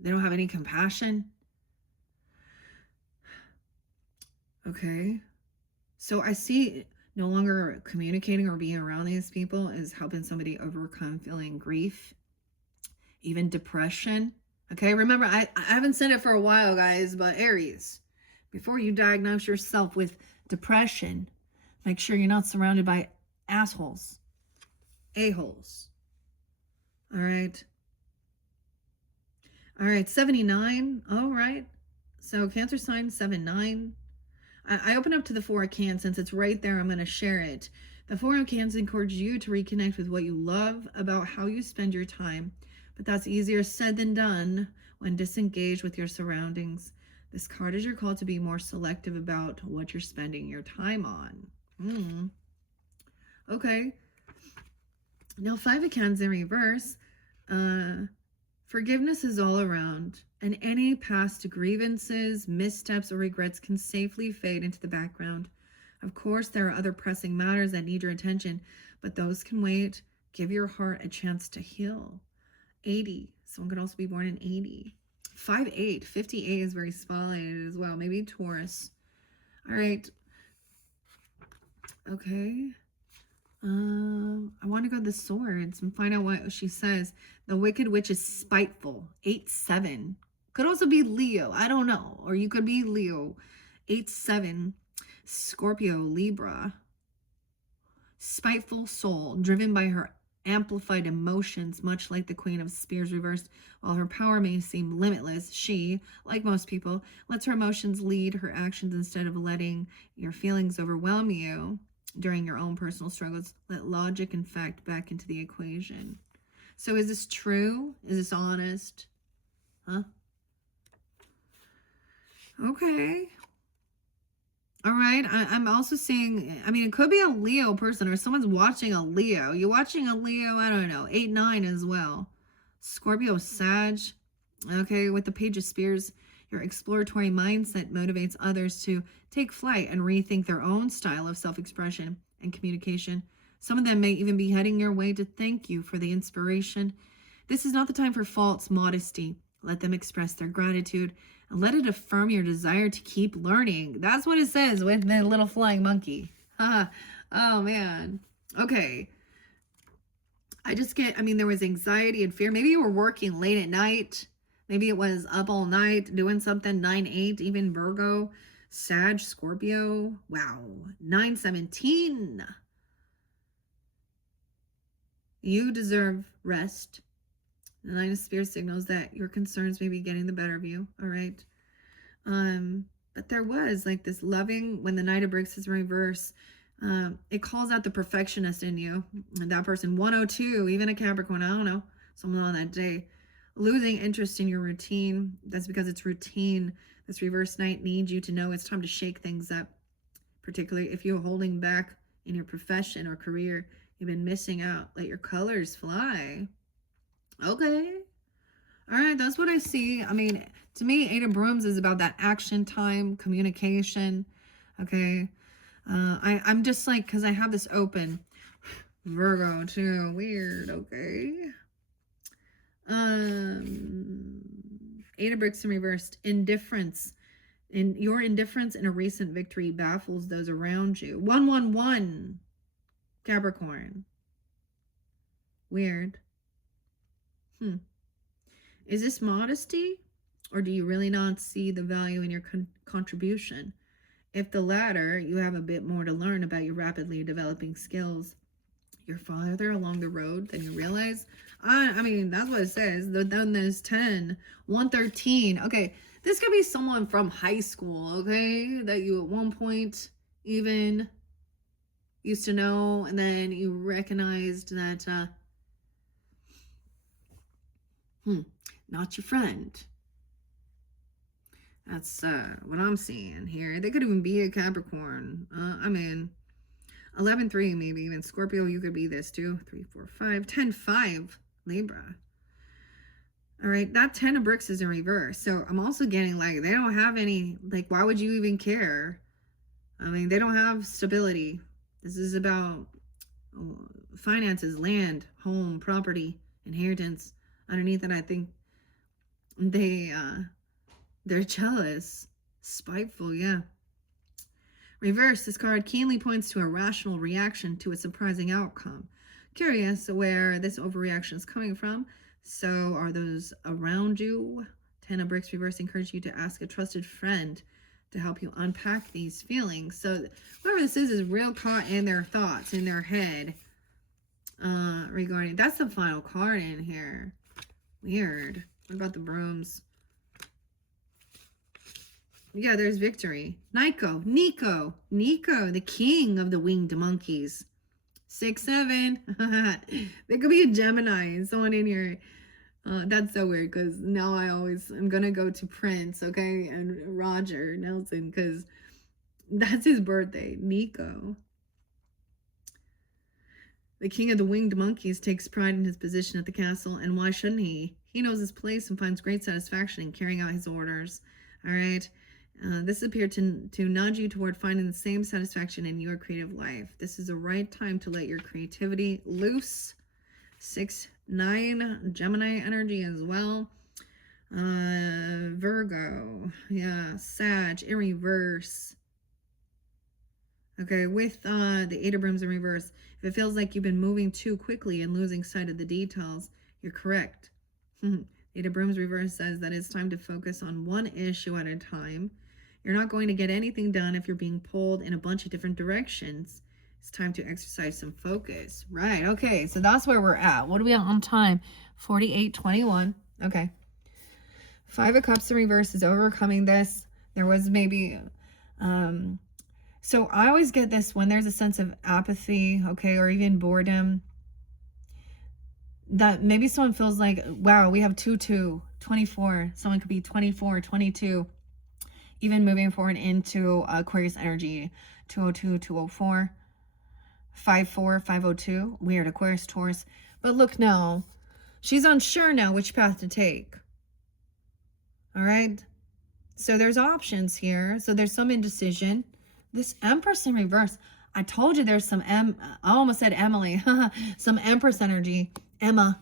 They don't have any compassion. Okay. So I see no longer communicating or being around these people is helping somebody overcome feeling grief, even depression. Okay, remember, I haven't said it for a while, guys, but Aries, before you diagnose yourself with depression, make sure you're not surrounded by assholes, a-holes. All right. All right, 79. All right. So Cancer sign 79. I open up to the 4 of Cans. Since it's right there, I'm going to share it. The 4 of Cans encourages you to reconnect with what you love about how you spend your time. But that's easier said than done when disengaged with your surroundings. This card is your call to be more selective about what you're spending your time on. Okay. Now, 5 of Cans in reverse. Forgiveness is all around, and any past grievances, missteps, or regrets can safely fade into the background. Of course, there are other pressing matters that need your attention, but those can wait. Give your heart a chance to heal. 80. Someone could also be born in 80. 5-8. 58 is very spotlighted as well. Maybe Taurus. All right. Okay. I want to go to the swords and find out what she says. The Wicked Witch is spiteful. 8-7. Could also be Leo. I don't know. Or you could be Leo. 8-7. Scorpio, Libra. Spiteful soul, driven by her amplified emotions, much like the Queen of Spears reversed. While her power may seem limitless, she, like most people, lets her emotions lead her actions instead of letting your feelings overwhelm you. During your own personal struggles, let logic and fact back into the equation. So is this true? Is this honest? Huh? Okay. All right. I'm also seeing, it could be a Leo person or someone's watching a Leo. You watching a Leo? I don't know. 8-9 as well. Scorpio, Sag. Okay. With the Page of Spears, your exploratory mindset motivates others to take flight and rethink their own style of self-expression and communication. Some of them may even be heading your way to thank you for the inspiration. This is not the time for false modesty. Let them express their gratitude and let it affirm your desire to keep learning. That's what it says with the little flying monkey. Oh, man. Okay. I just get, there was anxiety and fear. Maybe you were working late at night. Maybe it was up all night doing something. 9-8, even Virgo, Sag, Scorpio. Wow. 9-17. You deserve rest. The 9 of Spears signals that your concerns may be getting the better of you. All right. But there was this loving, when the Knight of Bricks is reverse, it calls out the perfectionist in you. And that person, 102, even a Capricorn, I don't know, someone on that day. losing interest in your routine. That's because it's routine. This reverse knight needs you to know it's time to shake things up, particularly if you're holding back in your profession or career. You've been missing out. Let your colors fly. Okay. All right, that's what I see. I mean, to me, Eight of Brooms is about that action time, communication. Okay. I'm just like, because I have this open. Virgo too. Weird. Okay. Eight of Bricks in reversed. Indifference. And your indifference in a recent victory baffles those around you. 111. Capricorn. Weird. Is this modesty? Or do you really not see the value in your contribution? If the latter, you have a bit more to learn about your rapidly developing skills. You're farther along the road than you realize. I mean, that's what it says. Then there's 10, 113. Okay, this could be someone from high school, okay? That you at one point even used to know, and then you recognized that, not your friend. That's what I'm seeing here. They could even be a Capricorn. I mean, 11-3 maybe even. Scorpio, you could be this too. 3, 4, 5. 10-5. Libra. All right, that 10 of bricks is in reverse. So I'm also getting like, they don't have any, like, why would you even care? I mean, they don't have stability. This is about finances, land, home, property, inheritance. Underneath it, I think they're jealous, spiteful, yeah. Reverse, this card keenly points to a rational reaction to a surprising outcome. Curious where this overreaction is coming from. So are those around you? 10 of bricks reverse encourage you to ask a trusted friend to help you unpack these feelings. So whoever this is real caught in their thoughts, in their head, regarding, that's the final card in here. Weird. What about the brooms? Yeah, there's victory. Nico, the king of the winged monkeys. 6-7. There could be a Gemini, someone in here. That's so weird because now I'm going to go to Prince, okay? And Roger Nelson because that's his birthday, Nico. The king of the winged monkeys takes pride in his position at the castle, and why shouldn't he? He knows his place and finds great satisfaction in carrying out his orders. All right? This appeared to nudge you toward finding the same satisfaction in your creative life. This is the right time to let your creativity loose. 6-9, Gemini energy as well. Virgo, yeah, Sag in reverse. Okay, with the 8 of brooms in reverse. If it feels like you've been moving too quickly and losing sight of the details, you're correct. 8 of brooms reverse says that it's time to focus on one issue at a time. You're not going to get anything done if you're being pulled in a bunch of different directions. It's time to exercise some focus. Right, okay, so that's where we're at. What are we at on time? 48:21. Okay. 5 of cups in reverse is overcoming this. There was maybe... So I always get this when there's a sense of apathy, okay, or even boredom, that maybe someone feels like, wow, we have 2-2, 24. Someone could be 24, 22, even moving forward into Aquarius energy, 202, 204, 54, 502. Weird, Aquarius, Taurus. But look now, she's unsure now which path to take. All right? So there's options here. So there's some indecision. This Empress in reverse. I told you there's some I almost said Emily. Some Empress energy. Emma.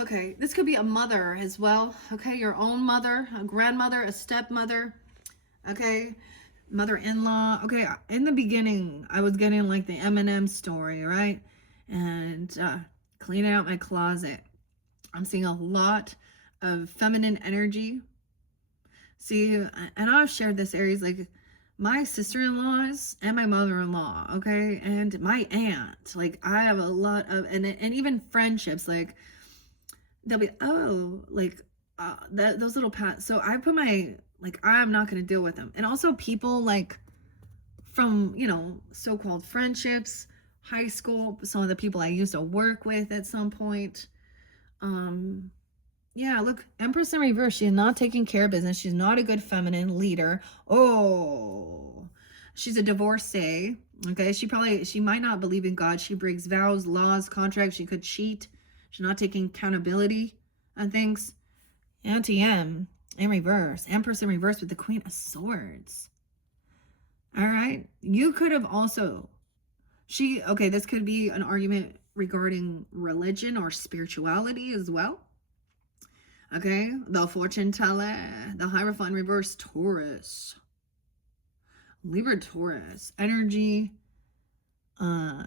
Okay, this could be a mother as well. Okay, your own mother, a grandmother, a stepmother. Okay, mother-in-law. Okay, in the beginning, I was getting like the M&M story, right? And cleaning out my closet. I'm seeing a lot of feminine energy. See, and I've shared this, Aries, like my sister-in-laws and my mother-in-law, okay, and my aunt. Like I have a lot of, and even friendships, like they'll be, oh, like those little pats. So I put my, like, I'm not going to deal with them. And also people like from, you know, so-called friendships, high school, some of the people I used to work with at some point. Yeah, look, Empress in reverse. She's not taking care of business. She's not a good feminine leader. Oh, she's a divorcee. Okay, she might not believe in God. She breaks vows, laws, contracts. She could cheat. She's not taking accountability on things. Anti-M in reverse. Empress in reverse with the Queen of Swords. All right. You could have also, okay, this could be an argument regarding religion or spirituality as well. Okay, the fortune teller, the Hierophant reverse, Taurus. Libra Taurus. Energy,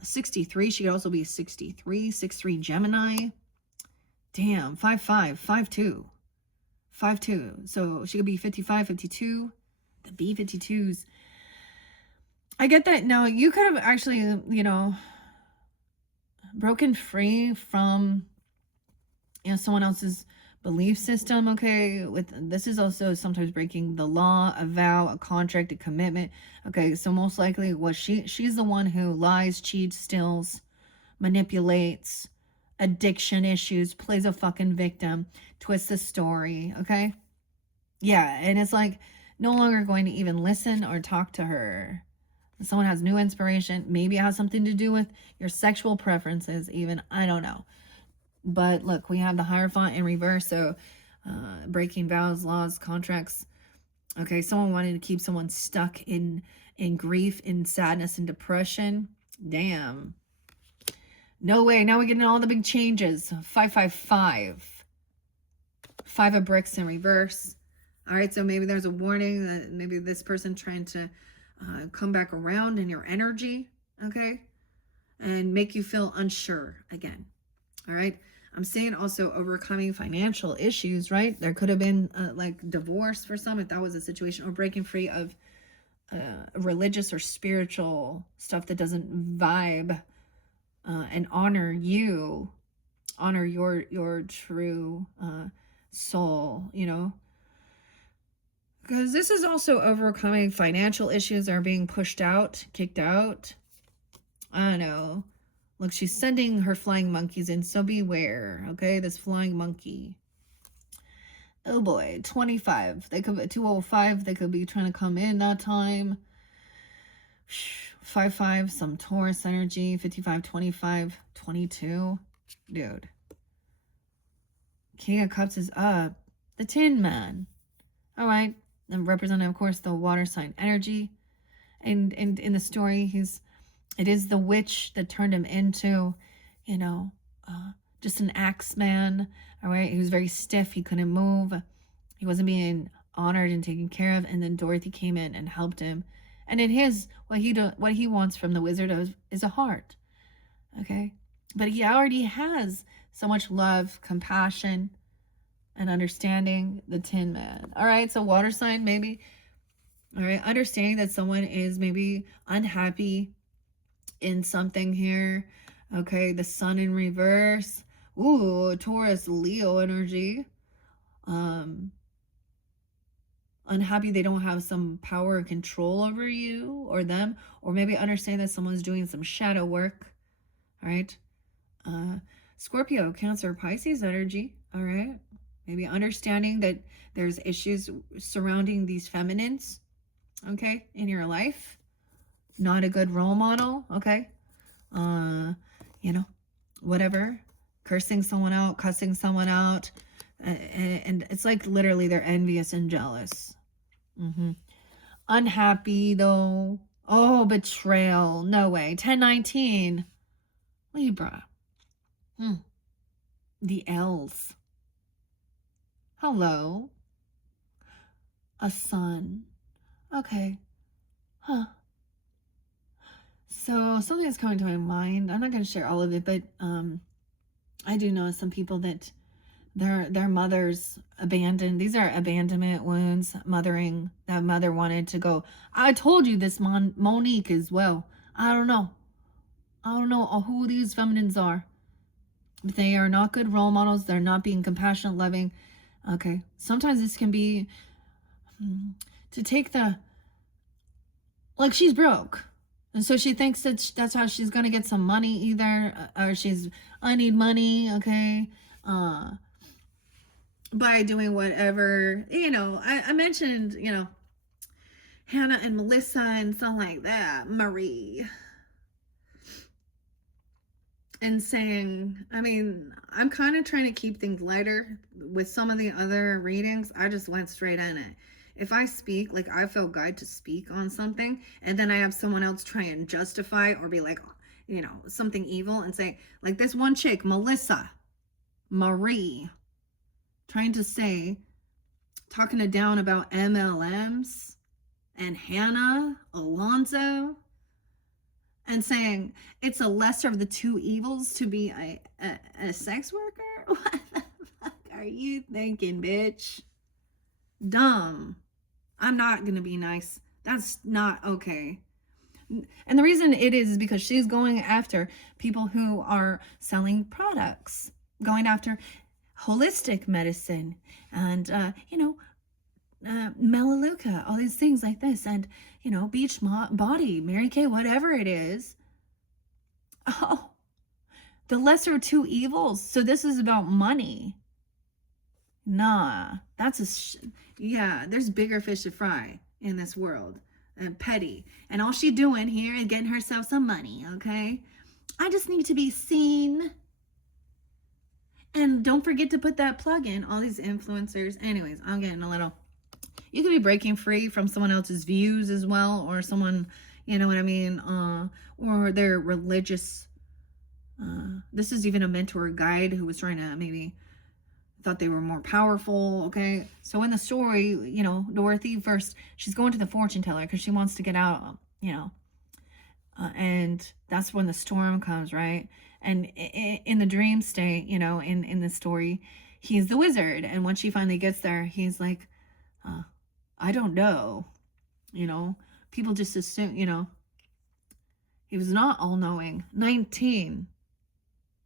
63. She could also be 63. 6-3 Gemini. Damn, 5-5, 5-2. 5-2. So she could be 55, 52. The B-52s. I get that. Now, you could have actually, broken free from, someone else's belief system. Okay, with this is also sometimes breaking the law, a vow, a contract, a commitment. Okay, so most likely was she's the one who lies, cheats, steals, manipulates, addiction issues, plays a fucking victim, twists the story. Okay, yeah, and it's like no longer going to even listen or talk to her. Someone has new inspiration. Maybe it has something to do with your sexual preferences, even. I don't know. But look, we have the Hierophant in reverse, so breaking vows, laws, contracts. Okay, someone wanted to keep someone stuck in grief, in sadness, and depression. Damn. No way. Now we're getting all the big changes. 5-5-5. 5 of bricks in reverse. All right, so maybe there's a warning that maybe this person trying to come back around in your energy, okay, and make you feel unsure again. All right. I'm saying also overcoming financial issues, right? There could have been like divorce for some if that was a situation, or breaking free of religious or spiritual stuff that doesn't vibe and honor you, honor your true soul, because this is also overcoming financial issues that are being pushed out, kicked out. I don't know. Look, she's sending her flying monkeys in, so beware, okay? This flying monkey. Oh boy, 25. They could be 205. They could be trying to come in that time. 5-5, some Taurus energy. 55, 25, 22. Dude. King of Cups is up. The Tin Man. All right. And representing, of course, the water sign energy. And in the story, it is the witch that turned him into, just an axe man. All right. He was very stiff. He couldn't move. He wasn't being honored and taken care of. And then Dorothy came in and helped him. And what he wants from the wizard is a heart. Okay. But he already has so much love, compassion, and understanding. The Tin Man. All right. So water sign, maybe. All right. Understanding that someone is maybe unhappy in something here. Okay, the Sun in reverse. Ooh, Taurus, Leo energy. Unhappy they don't have some power or control over you or them, or maybe understand that someone's doing some shadow work. All right. Scorpio, Cancer, Pisces energy. All right. Maybe understanding that there's issues surrounding these feminines, okay, in your life. Not a good role model, okay? Whatever, cursing someone out, cussing someone out, and it's like literally they're envious and jealous. Unhappy though. Oh, betrayal. No way. 10-19. Libra. The L's. Hello. A sun. Okay. Huh. So something is coming to my mind. I'm not going to share all of it, but I do know some people that their mothers abandoned. These are abandonment wounds, mothering. That mother wanted to go. I told you this, Monique, as well. I don't know who these feminines are. They are not good role models. They're not being compassionate, loving. Okay. Sometimes this can be to take like she's broke. And so she thinks that that's how she's going to get some money either. Or I need money, okay? by doing whatever, I mentioned, Hannah and Melissa and something like that, Marie, and saying, I mean, I'm kind of trying to keep things lighter with some of the other readings. I just went straight in it. If I speak, like I feel guide to speak on something, and then I have someone else try and justify or be like, something evil and say, like this one chick, Melissa, Marie, trying to say, talking it down about MLMs and Hannah, Alonzo, and saying it's a lesser of the two evils to be a sex worker? What the fuck are you thinking, bitch? Dumb. I'm not going to be nice. That's not okay. And the reason it is because she's going after people who are selling products, going after holistic medicine and, Melaleuca, all these things like this, and, Beach Body, Mary Kay, whatever it is. Oh, the lesser of two evils. So this is about money. Nah, that's there's bigger fish to fry in this world. And petty. And all she doing here is getting herself some money, okay? I just need to be seen. And don't forget to put that plug in. All these influencers. Anyways, I'm getting a little... You could be breaking free from someone else's views as well. Or someone, you know what I mean? Or their religious... this is even a mentor guide who was trying to maybe... thought they were more powerful, okay? So in the story, Dorothy first, she's going to the fortune teller because she wants to get out, and that's when the storm comes, right? And in the dream state, in the story, he's the wizard. And when she finally gets there, he's like, I don't know, people just assume, he was not all-knowing. 19,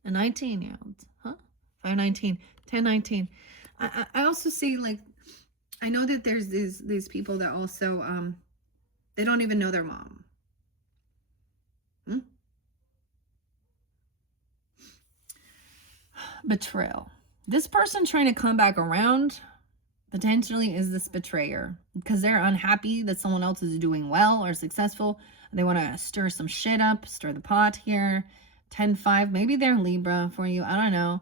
a 19-year-old, huh? 519. 1019. I also see, like, I know that there's these people that also they don't even know their mom. Betrayal. This person trying to come back around potentially is this betrayer because they're unhappy that someone else is doing well or successful. They want to stir some shit up, stir the pot here. 10-5, maybe they're Libra for you, I don't know.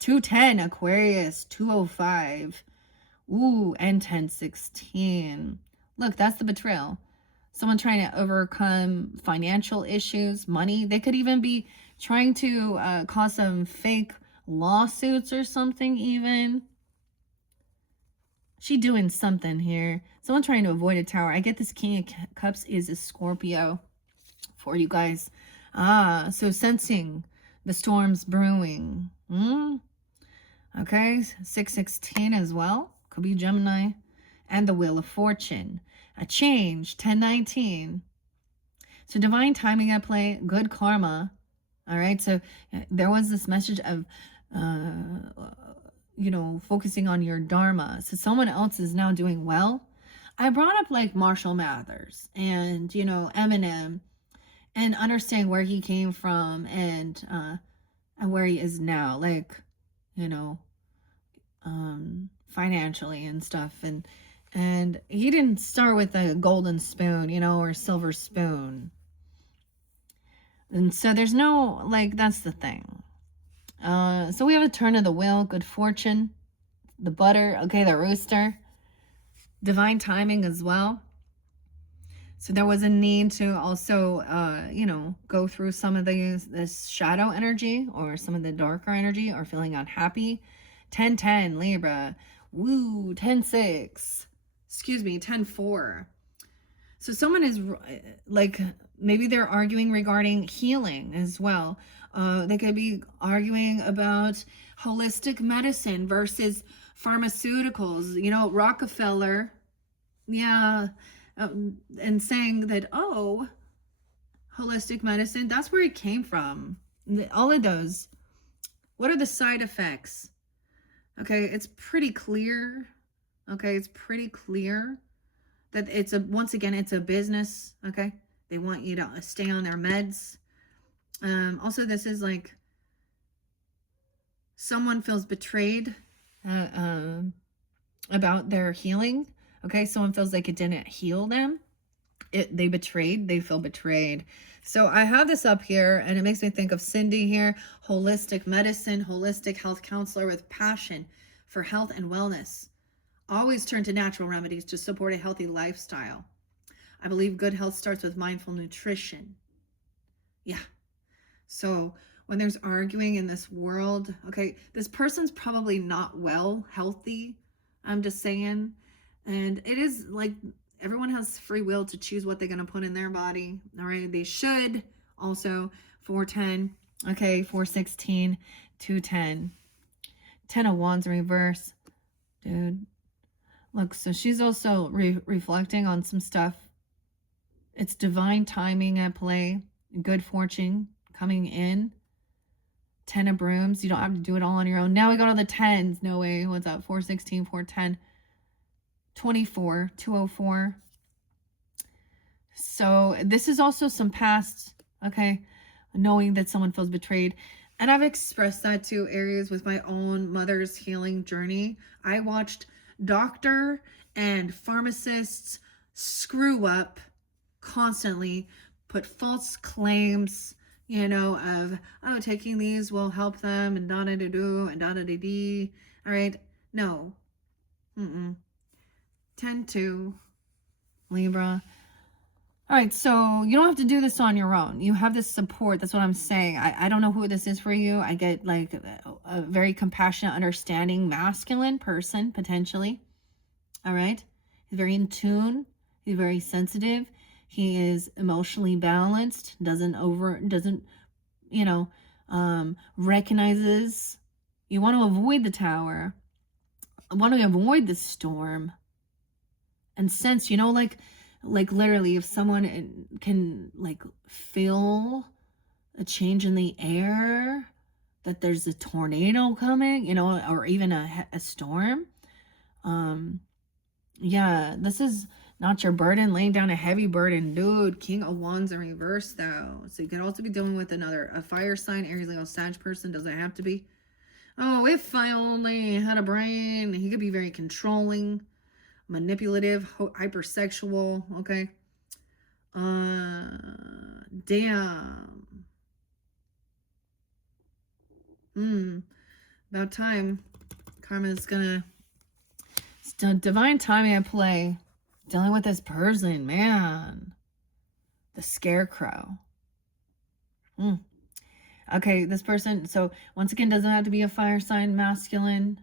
210, Aquarius, 205. Ooh, and 1016. Look, that's the betrayal. Someone trying to overcome financial issues, money. They could even be trying to cause some fake lawsuits or something even. She doing something here. Someone trying to avoid a tower. I get this King of Cups is a Scorpio for you guys. So sensing the storms brewing. Okay, 616 as well. Could be Gemini. And the Wheel of Fortune. A change, 1019. So divine timing at play, good karma. All right, so there was this message of, focusing on your dharma. So someone else is now doing well. I brought up like Marshall Mathers and, Eminem and understanding where he came from and where he is now. Like, financially and stuff, and he didn't start with a golden spoon, or silver spoon, and so there's no, like, that's the thing. So we have a turn of the wheel, good fortune, the butter, okay, the rooster, divine timing as well. So there was a need to also, go through some of this shadow energy or some of the darker energy or feeling unhappy. 1010, Libra. Woo, 10-6. Excuse me, 10-4. So someone is like, maybe they're arguing regarding healing as well. They could be arguing about holistic medicine versus pharmaceuticals. Rockefeller, yeah, and saying that, holistic medicine, that's where it came from. All of those. What are the side effects? Okay, it's pretty clear. Okay, it's pretty clear that once again, it's a business. Okay, they want you to stay on their meds. Also, this is like someone feels betrayed uh, um, about their healing. Okay, someone feels like it didn't heal them. They feel betrayed. So I have this up here, and it makes me think of Cindy here, holistic medicine, holistic health counselor with passion for health and wellness. Always turn to natural remedies to support a healthy lifestyle. I believe good health starts with mindful nutrition. Yeah. So when there's arguing in this world, okay, this person's probably not well, healthy. I'm just saying. And it is like everyone has free will to choose what they're going to put in their body. All right. They should also 410. Okay. 416, 210. 10 of Wands reverse. Dude. Look, so she's also reflecting on some stuff. It's divine timing at play. Good fortune coming in. 10 of brooms. You don't have to do it all on your own. Now we go to the 10s. No way. What's up? 416, 410. 24, 204. So this is also some past, okay, knowing that someone feels betrayed. And I've expressed that to Aries with my own mother's healing journey. I watched doctor and pharmacists screw up constantly, put false claims, of, oh, taking these will help them and da-da-da-do and da-da-da-dee. All right. No. 10-2, Libra. All right, so you don't have to do this on your own. You have this support. That's what I'm saying. I don't know who this is for you. I get like a very compassionate, understanding, masculine person, potentially. All right. He's very in tune. He's very sensitive. He is emotionally balanced. Recognizes. You want to avoid the tower. I want to avoid the storm. And sense, like literally, if someone can like feel a change in the air, that there's a tornado coming, or even a storm. Yeah, this is not your burden, laying down a heavy burden, dude. King of Wands in reverse, though. So you could also be dealing with a fire sign, Aries, Leo, Sag person. Doesn't have to be. Oh, if I only had a brain. He could be very controlling, manipulative, hypersexual. Okay. Damn. About time. Karma's gonna. It's divine timing at play. Dealing with this person, man. The scarecrow. Okay, this person, so once again, doesn't have to be a fire sign masculine.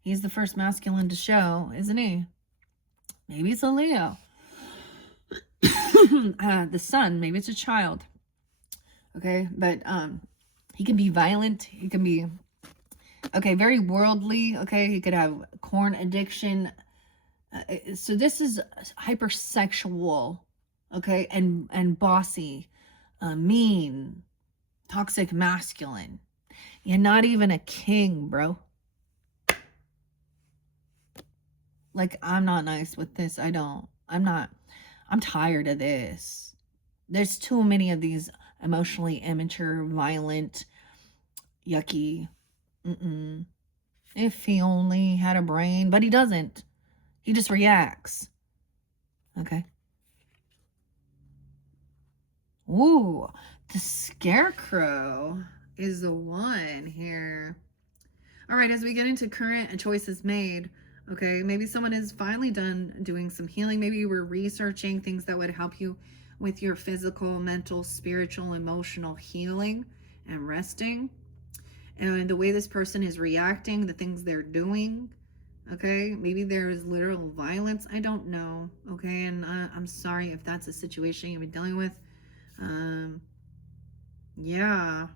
He's the first masculine to show, isn't he? Maybe it's a Leo. The sun, maybe it's a child. Okay, but he can be violent. He can be, okay, very worldly. Okay, he could have corn addiction. So this is hypersexual, okay, and bossy, mean, toxic masculine. You're not even a king, bro. Like, I'm not nice with this. I'm tired of this. There's too many of these emotionally immature, violent, yucky. If he only had a brain, but he doesn't. He just reacts. Okay. Ooh, the scarecrow is the one here. All right, as we get into current choices made, okay, maybe someone is finally done doing some healing. Maybe you were researching things that would help you with your physical, mental, spiritual, emotional healing and resting. And the way this person is reacting, the things they're doing, okay, maybe there is literal violence. I don't know, okay, and I'm sorry if that's a situation you've been dealing with. Yeah.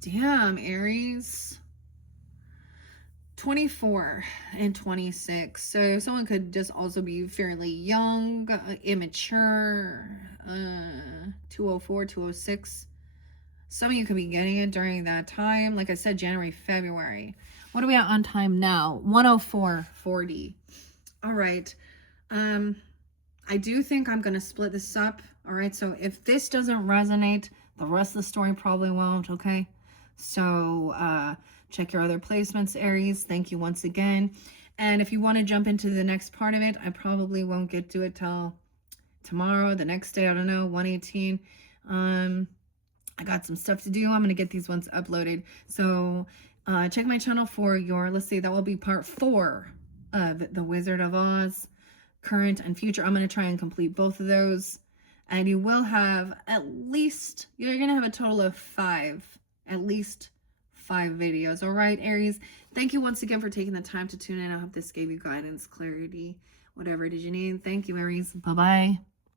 Damn, Aries. 24 and 26. So someone could just also be fairly young, immature. 204, 206. Some of you could be getting it during that time. Like I said, January, February. What are we at on time now? 104:40. All right. I do think I'm going to split this up. All right. So if this doesn't resonate, the rest of the story probably won't. Okay. So Check your other placements, Aries. Thank you once again. And if you want to jump into the next part of it, I probably won't get to it till tomorrow, the next day, I don't know, 118. I got some stuff to do. I'm going to get these ones uploaded. So check my channel for your, let's see, that will be part 4 of The Wizard of Oz, current and future. I'm going to try and complete both of those. And you will have at least, you're going to have a total of 5, at least 5 videos. All right, Aries. Thank you once again for taking the time to tune in. I hope this gave you guidance, clarity, whatever it is you need. Thank you, Aries. Bye-bye.